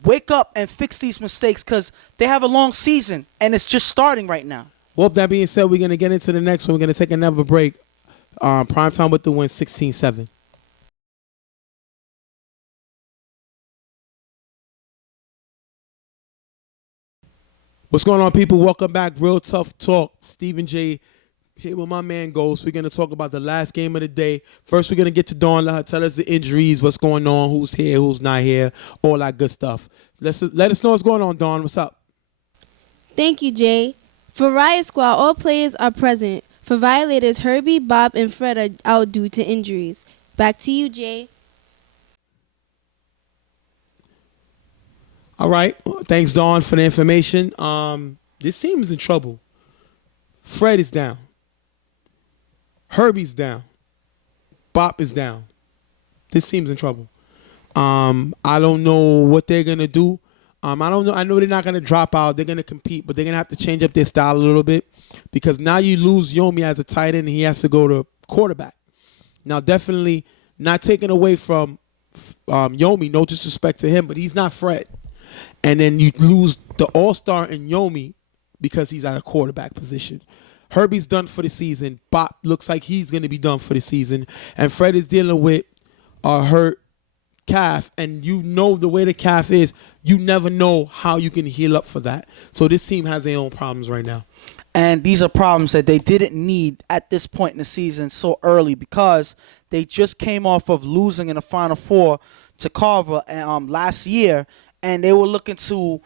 wake up and fix these mistakes, because they have a long season, and it's just starting right now. Well, that being said, we're going to get into the next one. We're going to take another break. Prime time with the win, 16-7. What's going on, people? Welcome back. Real Tough Talk. Stephen J. here with my man Ghost. We're going to talk about the last game of the day. First, we're going to get to Dawn. Let her tell us the injuries, what's going on, who's here, who's not here, all that good stuff. Let us know what's going on, Dawn. What's up? Thank you, Jay. For Riot Squad, all players are present. For Violators, Herbie, Bob, and Fred are out due to injuries. Back to you, Jay. All right. Thanks, Dawn, for the information. This team is in trouble. Fred is down. Herbie's down. Bop is down. This team's in trouble. I don't know what they're going to do. I don't know. I know they're not going to drop out. They're going to compete, but they're going to have to change up their style a little bit, because now you lose Yomi as a tight end and he has to go to quarterback. Now, definitely not taking away from Yomi, no disrespect to him, but he's not Fred. And then you lose the all-star in Yomi because he's at a quarterback position. Herbie's done for the season. Bop looks like he's going to be done for the season. And Fred is dealing with a hurt calf. And you know the way the calf is, you never know how you can heal up for that. So this team has their own problems right now. And these are problems that they didn't need at this point in the season so early, because they just came off of losing in the Final Four to Carver last year. And they were looking to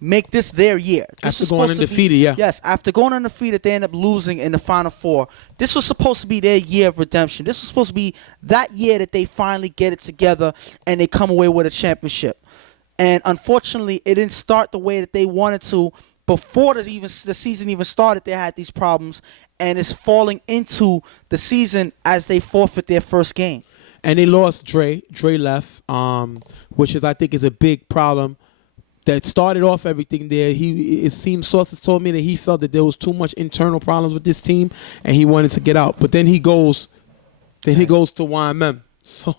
make this their year. After going undefeated, yeah. Yes, after going undefeated, they ended up losing in the Final Four. This was supposed to be their year of redemption. This was supposed to be that year that they finally get it together and they come away with a championship. And unfortunately, it didn't start the way that they wanted to. Before the season even started, they had these problems, and it's falling into the season as they forfeit their first game. And they lost Dre. Dre left, which I think is a big problem that started off everything there. It seems sources told me that he felt that there was too much internal problems with this team, and he wanted to get out. But then he goes to YMM. So,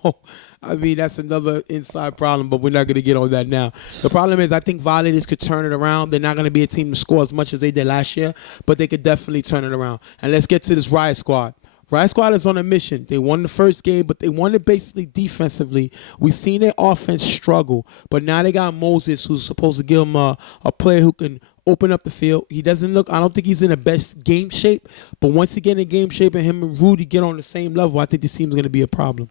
I mean, that's another inside problem, but we're not going to get on that now. The problem is I think Violators could turn it around. They're not going to be a team to score as much as they did last year, but they could definitely turn it around. And let's get to this Riot Squad. Riot Squad is on a mission. They won the first game, but they won it basically defensively. We've seen their offense struggle, but now they got Moses, who's supposed to give them a player who can open up the field. He doesn't look, I don't think he's in the best game shape, but once he get in game shape and him and Rudy get on the same level, I think this team's going to be a problem.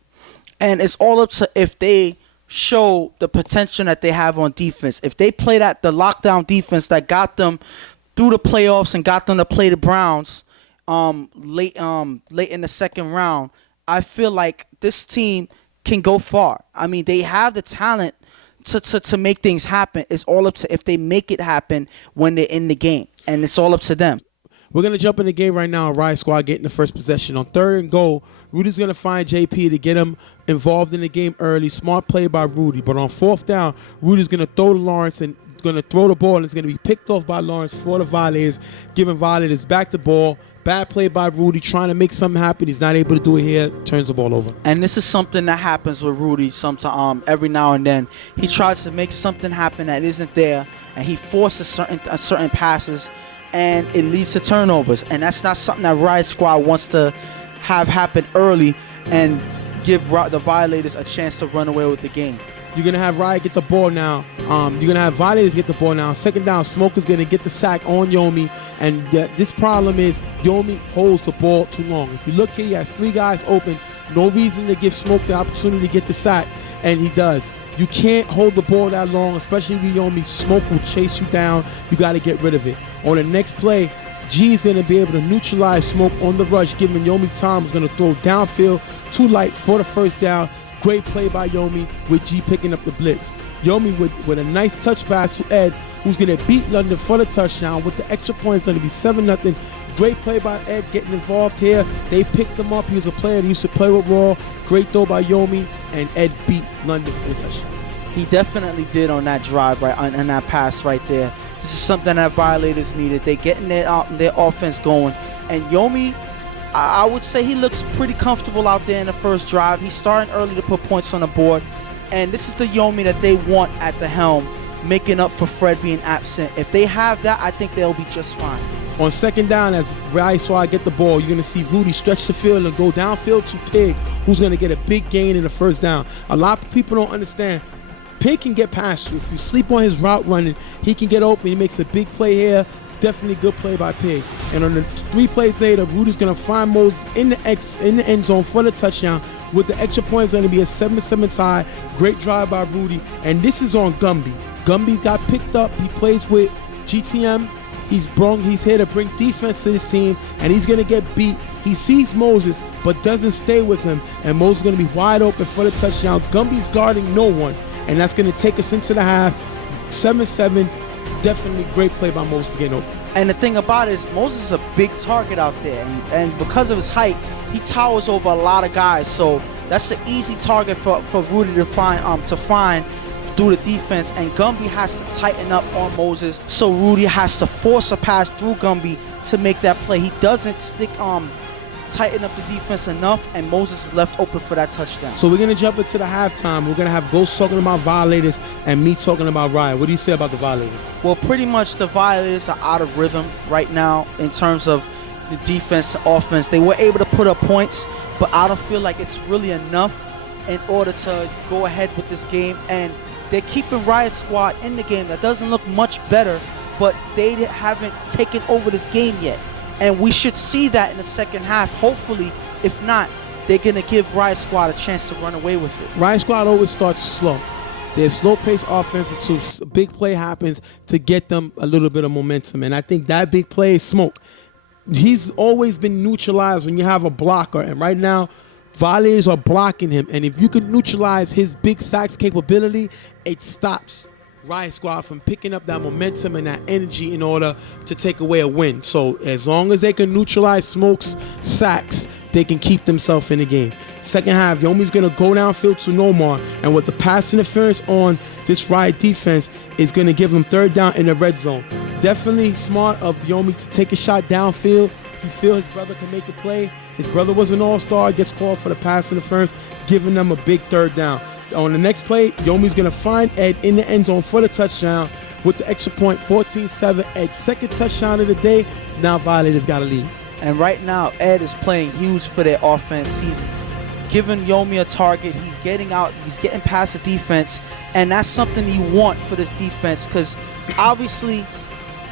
And it's all up to if they show the potential that they have on defense. If they play the lockdown defense that got them through the playoffs and got them to play the Browns late in the second round, I feel like this team can go far. I mean, they have the talent to make things happen. It's all up to if they make it happen when they're in the game, and it's all up to them. We're going to jump in the game right now. Riot Squad getting the first possession. On 3rd and goal, Rudy's going to find JP to get him involved in the game early. Smart play by Rudy. But on 4th down, Rudy's going to throw to Lawrence and going to throw the ball, and it's going to be picked off by Lawrence for the Violators, giving Violators back the ball. Bad play by Rudy, trying to make something happen. He's not able to do it here. Turns the ball over. And this is something that happens with Rudy sometimes. Every now and then, he tries to make something happen that isn't there, and he forces certain passes, and it leads to turnovers. And that's not something that Riot Squad wants to have happen early and give the Violators a chance to run away with the game. You're going to have Riot get the ball now. You're going to have Violators get the ball now. Second down, Smoke is going to get the sack on Yomi. And this problem is Yomi holds the ball too long. If you look here, he has 3 guys open. No reason to give Smoke the opportunity to get the sack. And he does. You can't hold the ball that long, especially with Yomi. Smoke will chase you down. You got to get rid of it. On the next play, G is going to be able to neutralize Smoke on the rush, giving Yomi time. He's going to throw downfield too light for the first down. Great play by Yomi with G picking up the blitz. Yomi with a nice touch pass to Ed, who's going to beat London for the touchdown. With the extra point, it's going to be 7-0. Great play by Ed getting involved here. They picked him up. He was a player that used to play with Raw. Great throw by Yomi, and Ed beat London for the touchdown. He definitely did on that drive, right, on that pass right there. This is something that Violators needed. They getting their offense going. And Yomi, I would say he looks pretty comfortable out there in the first drive. He's starting early to put points on the board. And this is the Yomi that they want at the helm, making up for Fred being absent. If they have that, I think they'll be just fine. On second down, as Riot Squad get the ball, you're going to see Rudy stretch the field and go downfield to Pig, who's going to get a big gain in the first down. A lot of people don't understand. Pig can get past you. If you sleep on his route running, he can get open. He makes a big play here. Definitely good play by Pig. And on the 3 plays later, Rudy's going to find Moses in the end zone for the touchdown. With the extra point, it's going to be a 7-7 tie. Great drive by Rudy. And this is on Gumby. Gumby got picked up. He plays with GTM. He's here to bring defense to this team, and he's going to get beat. He sees Moses, but doesn't stay with him. And Moses is going to be wide open for the touchdown. Gumby's guarding no one, and that's going to take us into the half. 7-7. Definitely great play by Moses getting open. And the thing about it is Moses is a big target out there, and because of his height, he towers over a lot of guys. So that's an easy target for Rudy to find through the defense. And Gumby has to tighten up on Moses, so Rudy has to force a pass through Gumby to make that play. He doesn't tighten up the defense enough, and Moses is left open for that touchdown. So we're going to jump into the halftime. We're going to have Ghost talking about Violators and me talking about Riot. What do you say about the Violators? Well, pretty much the Violators are out of rhythm right now in terms of the defense and offense. They were able to put up points, but I don't feel like it's really enough in order to go ahead with this game. And they're keeping Riot Squad in the game. That doesn't look much better, but they haven't taken over this game yet. And we should see that in the second half, hopefully. If not, they're going to give Riot Squad a chance to run away with it. Riot Squad always starts slow. They're slow-paced offense until a big play happens to get them a little bit of momentum. And I think that big play is Smoke. He's always been neutralized when you have a blocker. And right now, Violators are blocking him. And if you could neutralize his big sacks capability, it stops Riot Squad from picking up that momentum and that energy in order to take away a win. So as long as they can neutralize Smoke's sacks, they can keep themselves in the game. Second half, Yomi's going to go downfield to Nomar, and with the pass interference on this Riot defense is going to give them third down in the red zone. Definitely smart of Yomi to take a shot downfield. If you feel his brother can make a play, his brother was an all-star, gets called for the pass interference, giving them a big third down. On the next play, Yomi's going to find Ed in the end zone for the touchdown with the extra point, 14-7. Ed's second touchdown of the day. Now Violators got a lead. And right now, Ed is playing huge for their offense. He's giving Yomi a target. He's getting out. He's getting past the defense. And that's something you want for this defense, because obviously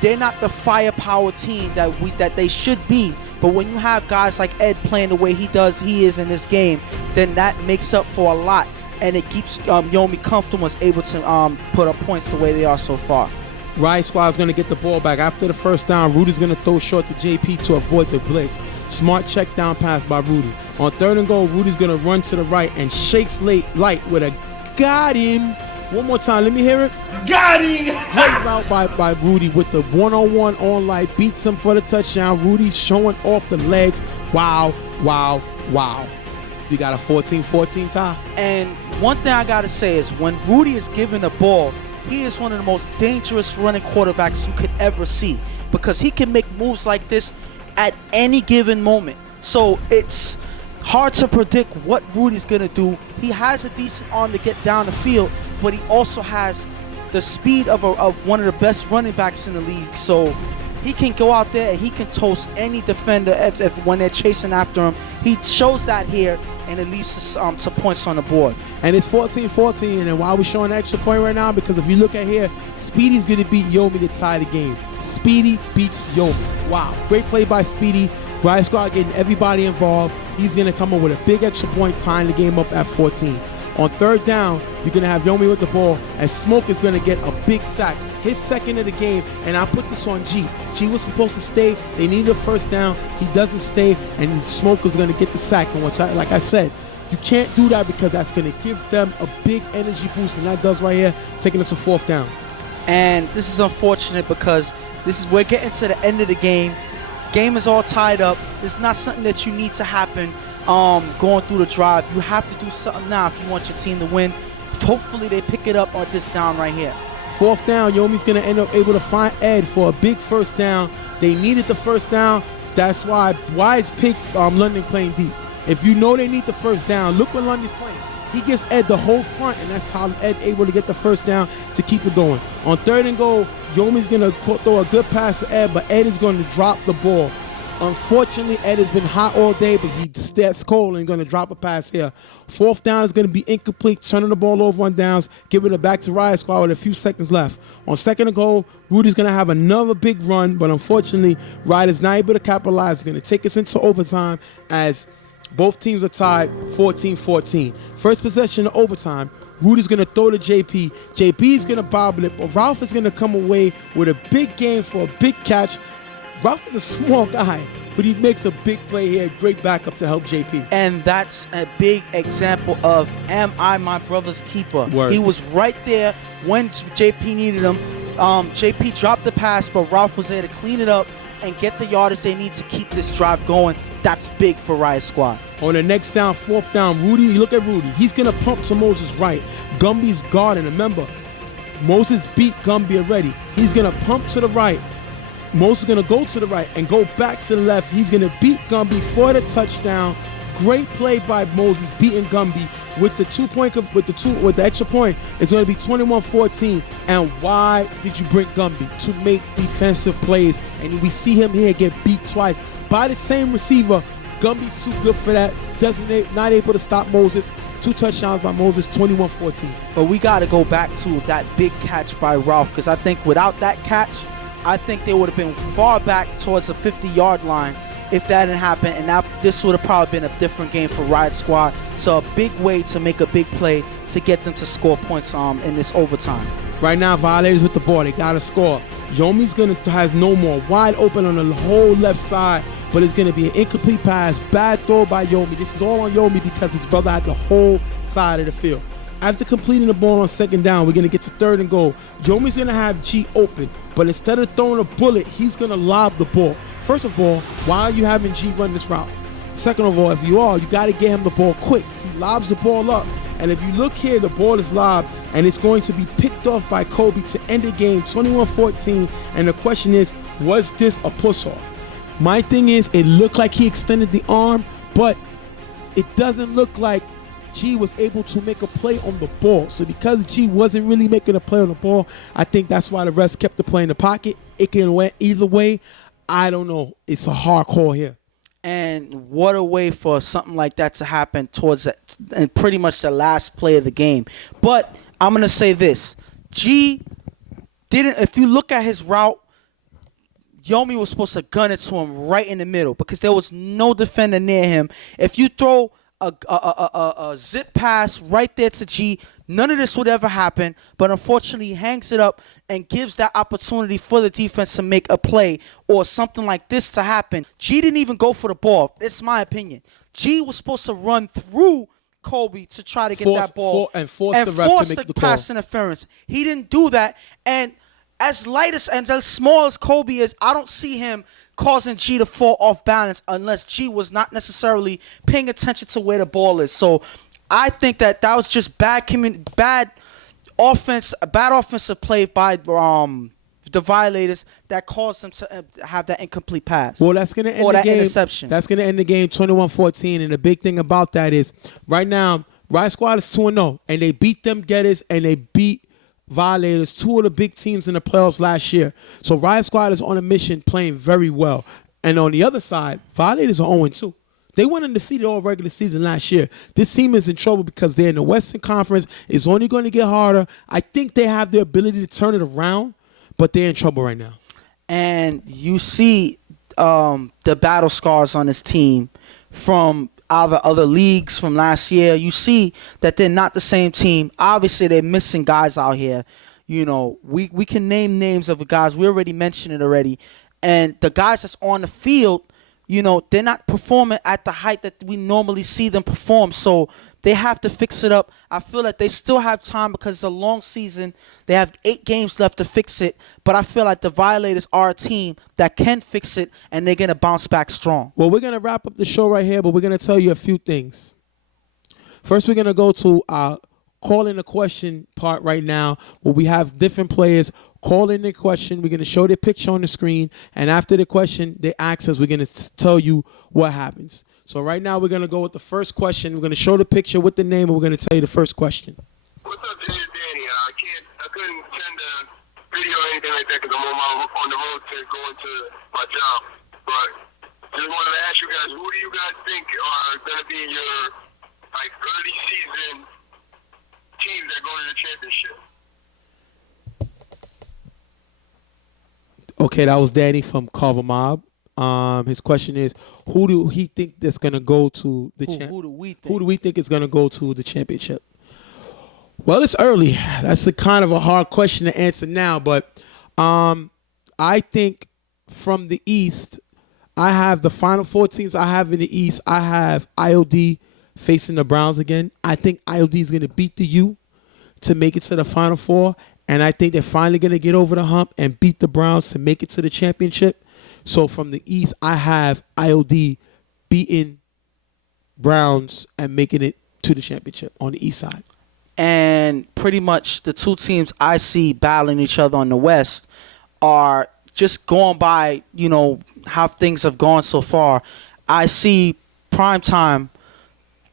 they're not the firepower team that they should be. But when you have guys like Ed playing the way he is in this game, then that makes up for a lot. And it keeps Yomi comfortable and is able to put up points the way they are so far. Riot Squad is going to get the ball back. After the first down, Rudy's going to throw short to JP to avoid the blitz. Smart check down pass by Rudy. On third and goal, Rudy's going to run to the right and shakes light with a got him. One more time, let me hear it. Got him! Great route by Rudy with the one-on-one on light. Beats him for the touchdown. Rudy's showing off the legs. Wow, wow, wow. We got a 14-14 tie. And one thing I got to say is when Rudy is given the ball, he is one of the most dangerous running quarterbacks you could ever see, because he can make moves like this at any given moment. So it's hard to predict what Rudy's going to do. He has a decent arm to get down the field, but he also has the speed of one of the best running backs in the league. So he can go out there and he can toast any defender if when they're chasing after him. He shows that here and it leads to points on the board. And it's 14-14, and why we're showing an extra point right now, because if you look at here, Speedy's going to beat Yomi to tie the game. Speedy beats Yomi. Wow. Great play by Speedy. Riot Squad getting everybody involved. He's going to come up with a big extra point, tying the game up at 14. On third down, you're going to have Yomi with the ball, and Smoke is going to get a big sack. His second of the game, and I put this on G. G was supposed to stay. They needed a first down. He doesn't stay, and Smoke is going to get the sack. And like I said, you can't do that because that's going to give them a big energy boost, and that does right here, taking us to fourth down. And this is unfortunate because we're getting to the end of the game. Game is all tied up. It's not something that you need to happen going through the drive. You have to do something now if you want your team to win. Hopefully they pick it up on this down right here. Fourth down, Yomi's going to end up able to find Ed for a big first down. They needed the first down. That's why is pick London playing deep. If you know they need the first down, look when London's playing. He gives Ed the whole front, and that's how Ed able to get the first down to keep it going. On third and goal, Yomi's going to throw a good pass to Ed, but Ed is going to drop the ball. Unfortunately, Ed has been hot all day, but that's cold and going to drop a pass here. Fourth down is going to be incomplete, turning the ball over on downs, giving it back to Riot Squad with a few seconds left. On second and goal, Rudy's going to have another big run, but unfortunately, Riot is not able to capitalize. It's going to take us into overtime as both teams are tied 14-14. First possession of overtime, Rudy's going to throw to JP. JP is going to bobble it, but Ralph is going to come away with a big game for a big catch. Ralph is a small guy, but he makes a big play here. Great backup to help JP. And that's a big example of, am I my brother's keeper? Word. He was right there when JP needed him. JP dropped the pass, but Ralph was there to clean it up and get the yardage they need to keep this drive going. That's big for Riot Squad. On the next down, fourth down, Rudy, look at Rudy. He's going to pump to Moses right. Gumby's guarding. Remember, Moses beat Gumby already. He's going to pump to the right. Moses is going to go to the right and go back to the left. He's going to beat Gumby for the touchdown. Great play by Moses beating Gumby with the extra point. It's going to be 21-14. And why did you bring Gumby? To make defensive plays. And we see him here get beat twice by the same receiver. Gumby's too good for that. Not able to stop Moses. 2 touchdowns by Moses, 21-14. But we got to go back to that big catch by Ralph, because I think without that catch, I think they would have been far back towards the 50-yard line if that didn't happen, and this would have probably been a different game for Riot Squad. So a big way to make a big play to get them to score points in this overtime. Right now, Violators with the ball. They got to score. Yomi's going to have no more. Wide open on the whole left side, but it's going to be an incomplete pass. Bad throw by Yomi. This is all on Yomi because his brother had the whole side of the field. After completing the ball on second down, we're going to get to third and goal. Yomi's going to have G open, but instead of throwing a bullet, he's going to lob the ball. First of all, why are you having G run this route? Second of all, if you got to get him the ball quick. He lobs the ball up, and if you look here, the ball is lobbed, and it's going to be picked off by Kobe to end the game 21-14, and the question is, was this a push-off? My thing is, it looked like he extended the arm, but it doesn't look like G was able to make a play on the ball. So because G wasn't really making a play on the ball, I think that's why the refs kept the play in the pocket. It can went either way. I don't know. It's a hard call here. And what a way for something like that to happen towards and pretty much the last play of the game. But I'm going to say this. G didn't, if you look at his route, Yomi was supposed to gun it to him right in the middle because there was no defender near him. If you throw a zip pass right there to G, none of this would ever happen, but unfortunately he hangs it up and gives that opportunity for the defense to make a play or something like this to happen. G didn't even go for the ball. It's my opinion. G was supposed to run through Kobe to try to get that ball and force the ref to make the pass call. Interference. He didn't do that, and as light and as small as Kobe is, I don't see him causing G to fall off balance unless G was not necessarily paying attention to where the ball is. So I think that was just bad offensive play by the Violators that caused them to have that incomplete pass. Well, that's going to end or the that game. interception. That's going to end the game 21-14. And the big thing about that is right now, Riot Squad is 2-0. And they beat them Getters and they beat Violators, two of the big teams in the playoffs last year. So Riot Squad is on a mission playing very well. And on the other side, Violators are 0-2. They went undefeated all regular season last year. This team is in trouble because they're in the Western Conference. It's only going to get harder. I think they have the ability to turn it around, but they're in trouble right now. And you see the battle scars on this team from other leagues from last year. You see that they're not the same team. Obviously, they're missing guys out here. You know, we can name names of the guys. We already mentioned it already. And the guys that's on the field, you know, they're not performing at the height that we normally see them perform. So they have to fix it up. I feel like they still have time because it's a long season. They have 8 games left to fix it. But I feel like the Violators are a team that can fix it, and they're going to bounce back strong. Well, we're going to wrap up the show right here, but we're going to tell you a few things. First, we're going to go to our call in the question part right now, where we have different players call in their question. We're going to show their picture on the screen, and after the question they ask us, we're going to tell you what happens. So right now we're going to go with the first question. We're going to show the picture with the name, and we're going to tell you the first question. What's up, this is Danny. I couldn't send a video or anything like that because I'm on the road to go into my job. But just wanted to ask you guys, who do you guys think are going to be your early season teams that go to the championship? Okay, that was Danny from Carver Mob. His question is, who do he think that's going to go to the championship? Who do we think is going to go to the championship? Well, it's early. That's a kind of a hard question to answer now, but I think from the East, I have the final 4 teams I have in the East. I have IOD facing the Browns again. I think IOD is going to beat the U to make it to the final 4, and I think they're finally going to get over the hump and beat the Browns to make it to the championship. So from the East, I have IOD beating Browns and making it to the championship on the East side. And pretty much the 2 teams I see battling each other on the West are just going by, you know, how things have gone so far. I see Primetime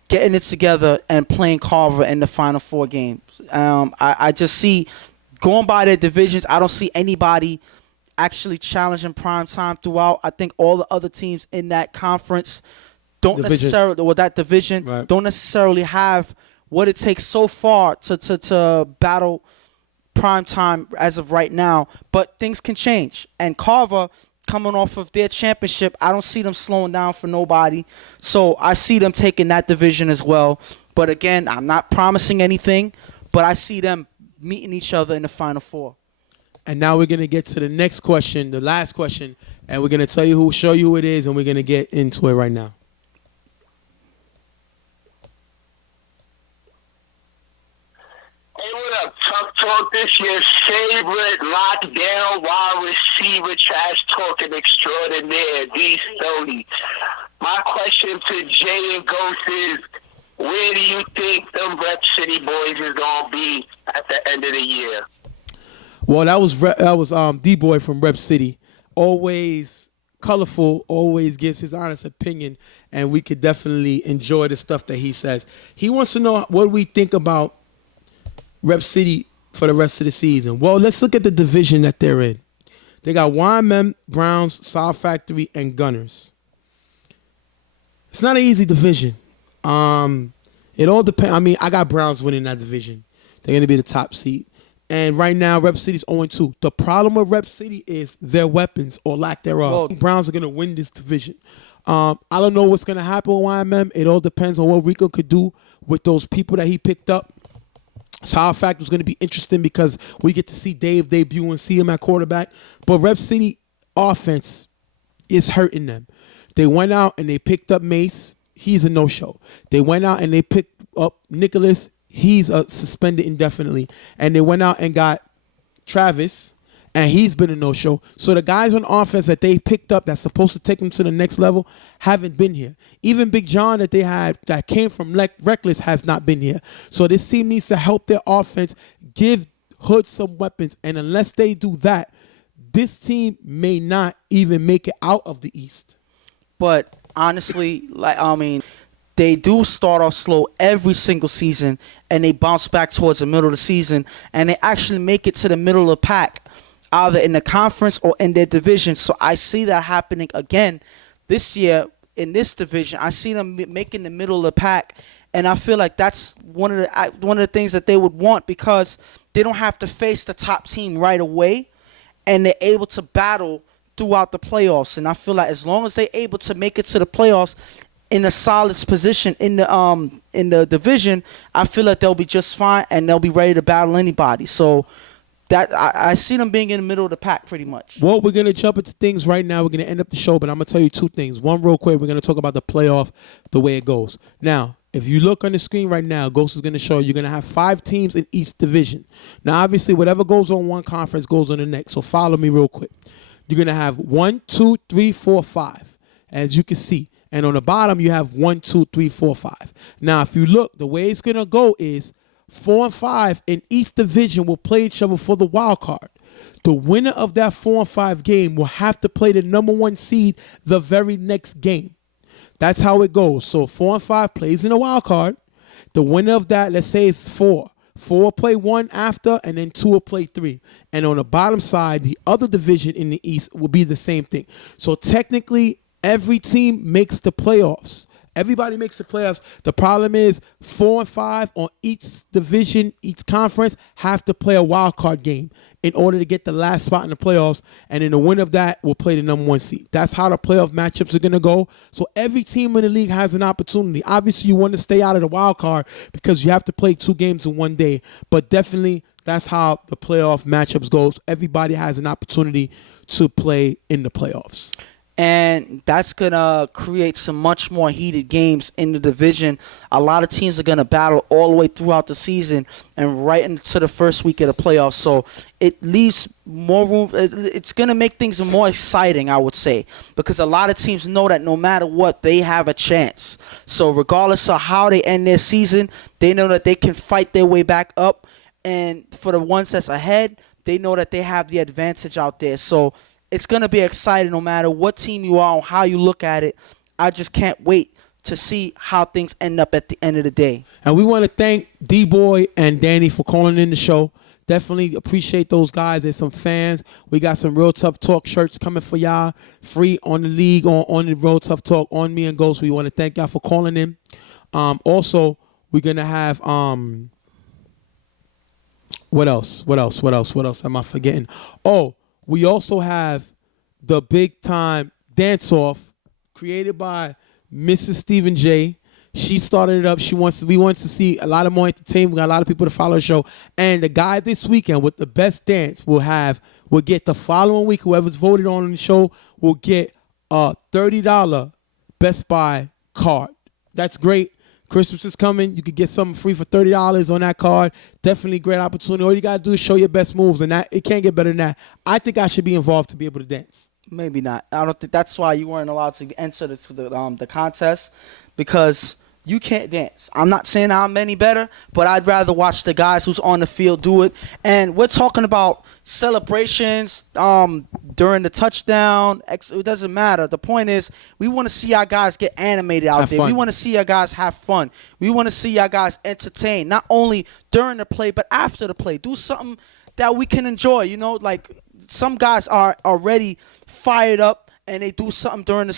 getting it together and playing Carver in the Final 4 games. I just see, going by their divisions, I don't see anybody actually challenging Primetime throughout. I think all the other teams in that conference don't necessarily, or that division, right, don't necessarily have what it takes so far to battle Primetime as of right now. But things can change. And Carver, coming off of their championship, I don't see them slowing down for nobody. So I see them taking that division as well. But again, I'm not promising anything, but I see them meeting each other in the Final 4. And now we're going to get to the next question, the last question, and we're going to tell you show you who it is, and we're going to get into it right now. Hey, what up? Tuff Talk, this year's favorite lockdown wide receiver trash talking extraordinaire, D. Stoney. My question to Jay and Ghost is, where do you think them Rep City boys is going to be at the end of the year? Well, that was D-Boy from Rep City. Always colorful, always gives his honest opinion, and we could definitely enjoy the stuff that he says. He wants to know what we think about Rep City for the rest of the season. Well, let's look at the division that they're in. They got YMM, Browns, Soul Factory, and Gunners. It's not an easy division. It all depends. I mean, I got Browns winning that division. They're going to be the top seed. And right now, Rep City's 0-2. The problem with Rep City is their weapons or lack thereof. Well, Browns are going to win this division. I don't know what's going to happen with YMM. It all depends on what Rico could do with those people that he picked up. Soul Factory is going to be interesting because we get to see Dave debut and see him at quarterback. But Rep City offense is hurting them. They went out and they picked up Mace. He's a no-show. They went out and they picked up Nicholas. He's suspended indefinitely. And they went out and got Travis, and he's been a no-show. So the guys on offense that they picked up that's supposed to take them to the next level haven't been here. Even Big John that they had that came from Reckless has not been here. So this team needs to help their offense, give Hood some weapons. And unless they do that, this team may not even make it out of the East. But honestly, they do start off slow every single season, and they bounce back towards the middle of the season, and they actually make it to the middle of the pack, either in the conference or in their division. So I see that happening again this year in this division. I see them making the middle of the pack, and I feel like that's one of the things that they would want, because they don't have to face the top team right away, and they're able to battle throughout the playoffs. And I feel like as long as they're able to make it to the playoffs in a solid position in the division, I feel like they'll be just fine, and they'll be ready to battle anybody. So that I see them being in the middle of the pack pretty much. Well, we're going to jump into things right now. We're going to end up the show, but I'm going to tell you two things. One, real quick, we're going to talk about the playoff, the way it goes. Now, if you look on the screen right now, Ghost is going to show you're going to have 5 teams in each division. Now, obviously, whatever goes on one conference goes on the next. So follow me real quick. You're going to have 1, 2, 3, 4, 5, as you can see. And on the bottom, you have 1, 2, 3, 4, 5. Now, if you look, the way it's going to go is 4 and 5 in each division will play each other for the wild card. The winner of that 4 and 5 game will have to play the number 1 seed the very next game. That's how it goes. So 4 and 5 plays in the wild card. The winner of that, let's say it's 4. 4 will play 1 after, and then 2 will play 3. And on the bottom side, the other division in the East will be the same thing. So technically, every team makes the playoffs. Everybody makes the playoffs. The problem is 4 and 5 on each division, each conference have to play a wild card game in order to get the last spot in the playoffs. And then the winner of that will play the number 1 seed. That's how the playoff matchups are going to go. So every team in the league has an opportunity. Obviously, you want to stay out of the wild card because you have to play 2 games in one day. But definitely, that's how the playoff matchups goes. Everybody has an opportunity to play in the playoffs. And that's going to create some much more heated games in the division. A lot of teams are going to battle all the way throughout the season and right into the first week of the playoffs. So it leaves more room. It's going to make things more exciting, I would say, because a lot of teams know that no matter what, they have a chance. So regardless of how they end their season, they know that they can fight their way back up. And for the ones that's ahead, they know that they have the advantage out there. So it's going to be exciting no matter what team you are or how you look at it. I just can't wait to see how things end up at the end of the day. And we want to thank D-Boy and Danny for calling in the show. Definitely appreciate those guys. There's some fans. We got some Real Tough Talk shirts coming for y'all. Free on the league, on the Real Tough Talk, on me and Ghost. We want to thank y'all for calling in. Also, we're going to have... What else am I forgetting? Oh, we also have the big time dance off created by Mrs. Stephen J. She started it up. We want to see a lot of more entertainment. We got a lot of people to follow the show. And the guy this weekend with the best dance will get the following week. Whoever's voted on the show will get a $30 Best Buy card. That's great. Christmas is coming. You could get something free for $30 on that card. Definitely a great opportunity. All you got to do is show your best moves, and it can't get better than that. I think I should be involved to be able to dance. Maybe not. I don't think that's why you weren't allowed to enter the contest, because you can't dance. I'm not saying I'm any better, but I'd rather watch the guys who's on the field do it. And we're talking about celebrations during the touchdown. It doesn't matter. The point is, we want to see our guys get animated out there. We want to see our guys have fun. We want to see our guys entertain, not only during the play, but after the play. Do something that we can enjoy. You know, like some guys are already fired up and they do something during a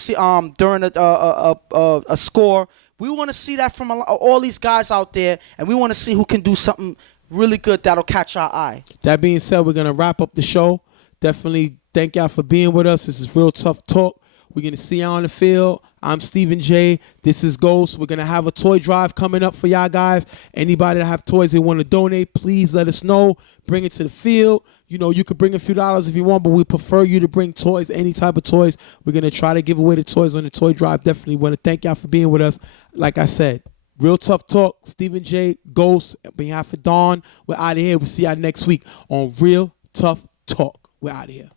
score. We want to see that from all these guys out there, and we want to see who can do something really good that'll catch our eye. That being said, we're going to wrap up the show. Definitely thank y'all for being with us. This is Real Tough Talk. We're going to see y'all on the field. I'm Stephen J. This is Ghost. We're going to have a toy drive coming up for y'all guys. Anybody that have toys they want to donate, please let us know. Bring it to the field. You know, you could bring a few dollars if you want, but we prefer you to bring toys, any type of toys. We're going to try to give away the toys on the toy drive. Definitely want to thank y'all for being with us. Like I said, Real Tough Talk, Stephen J, Ghost, on behalf of Dawn. We're out of here. We'll see y'all next week on Real Tough Talk. We're out of here.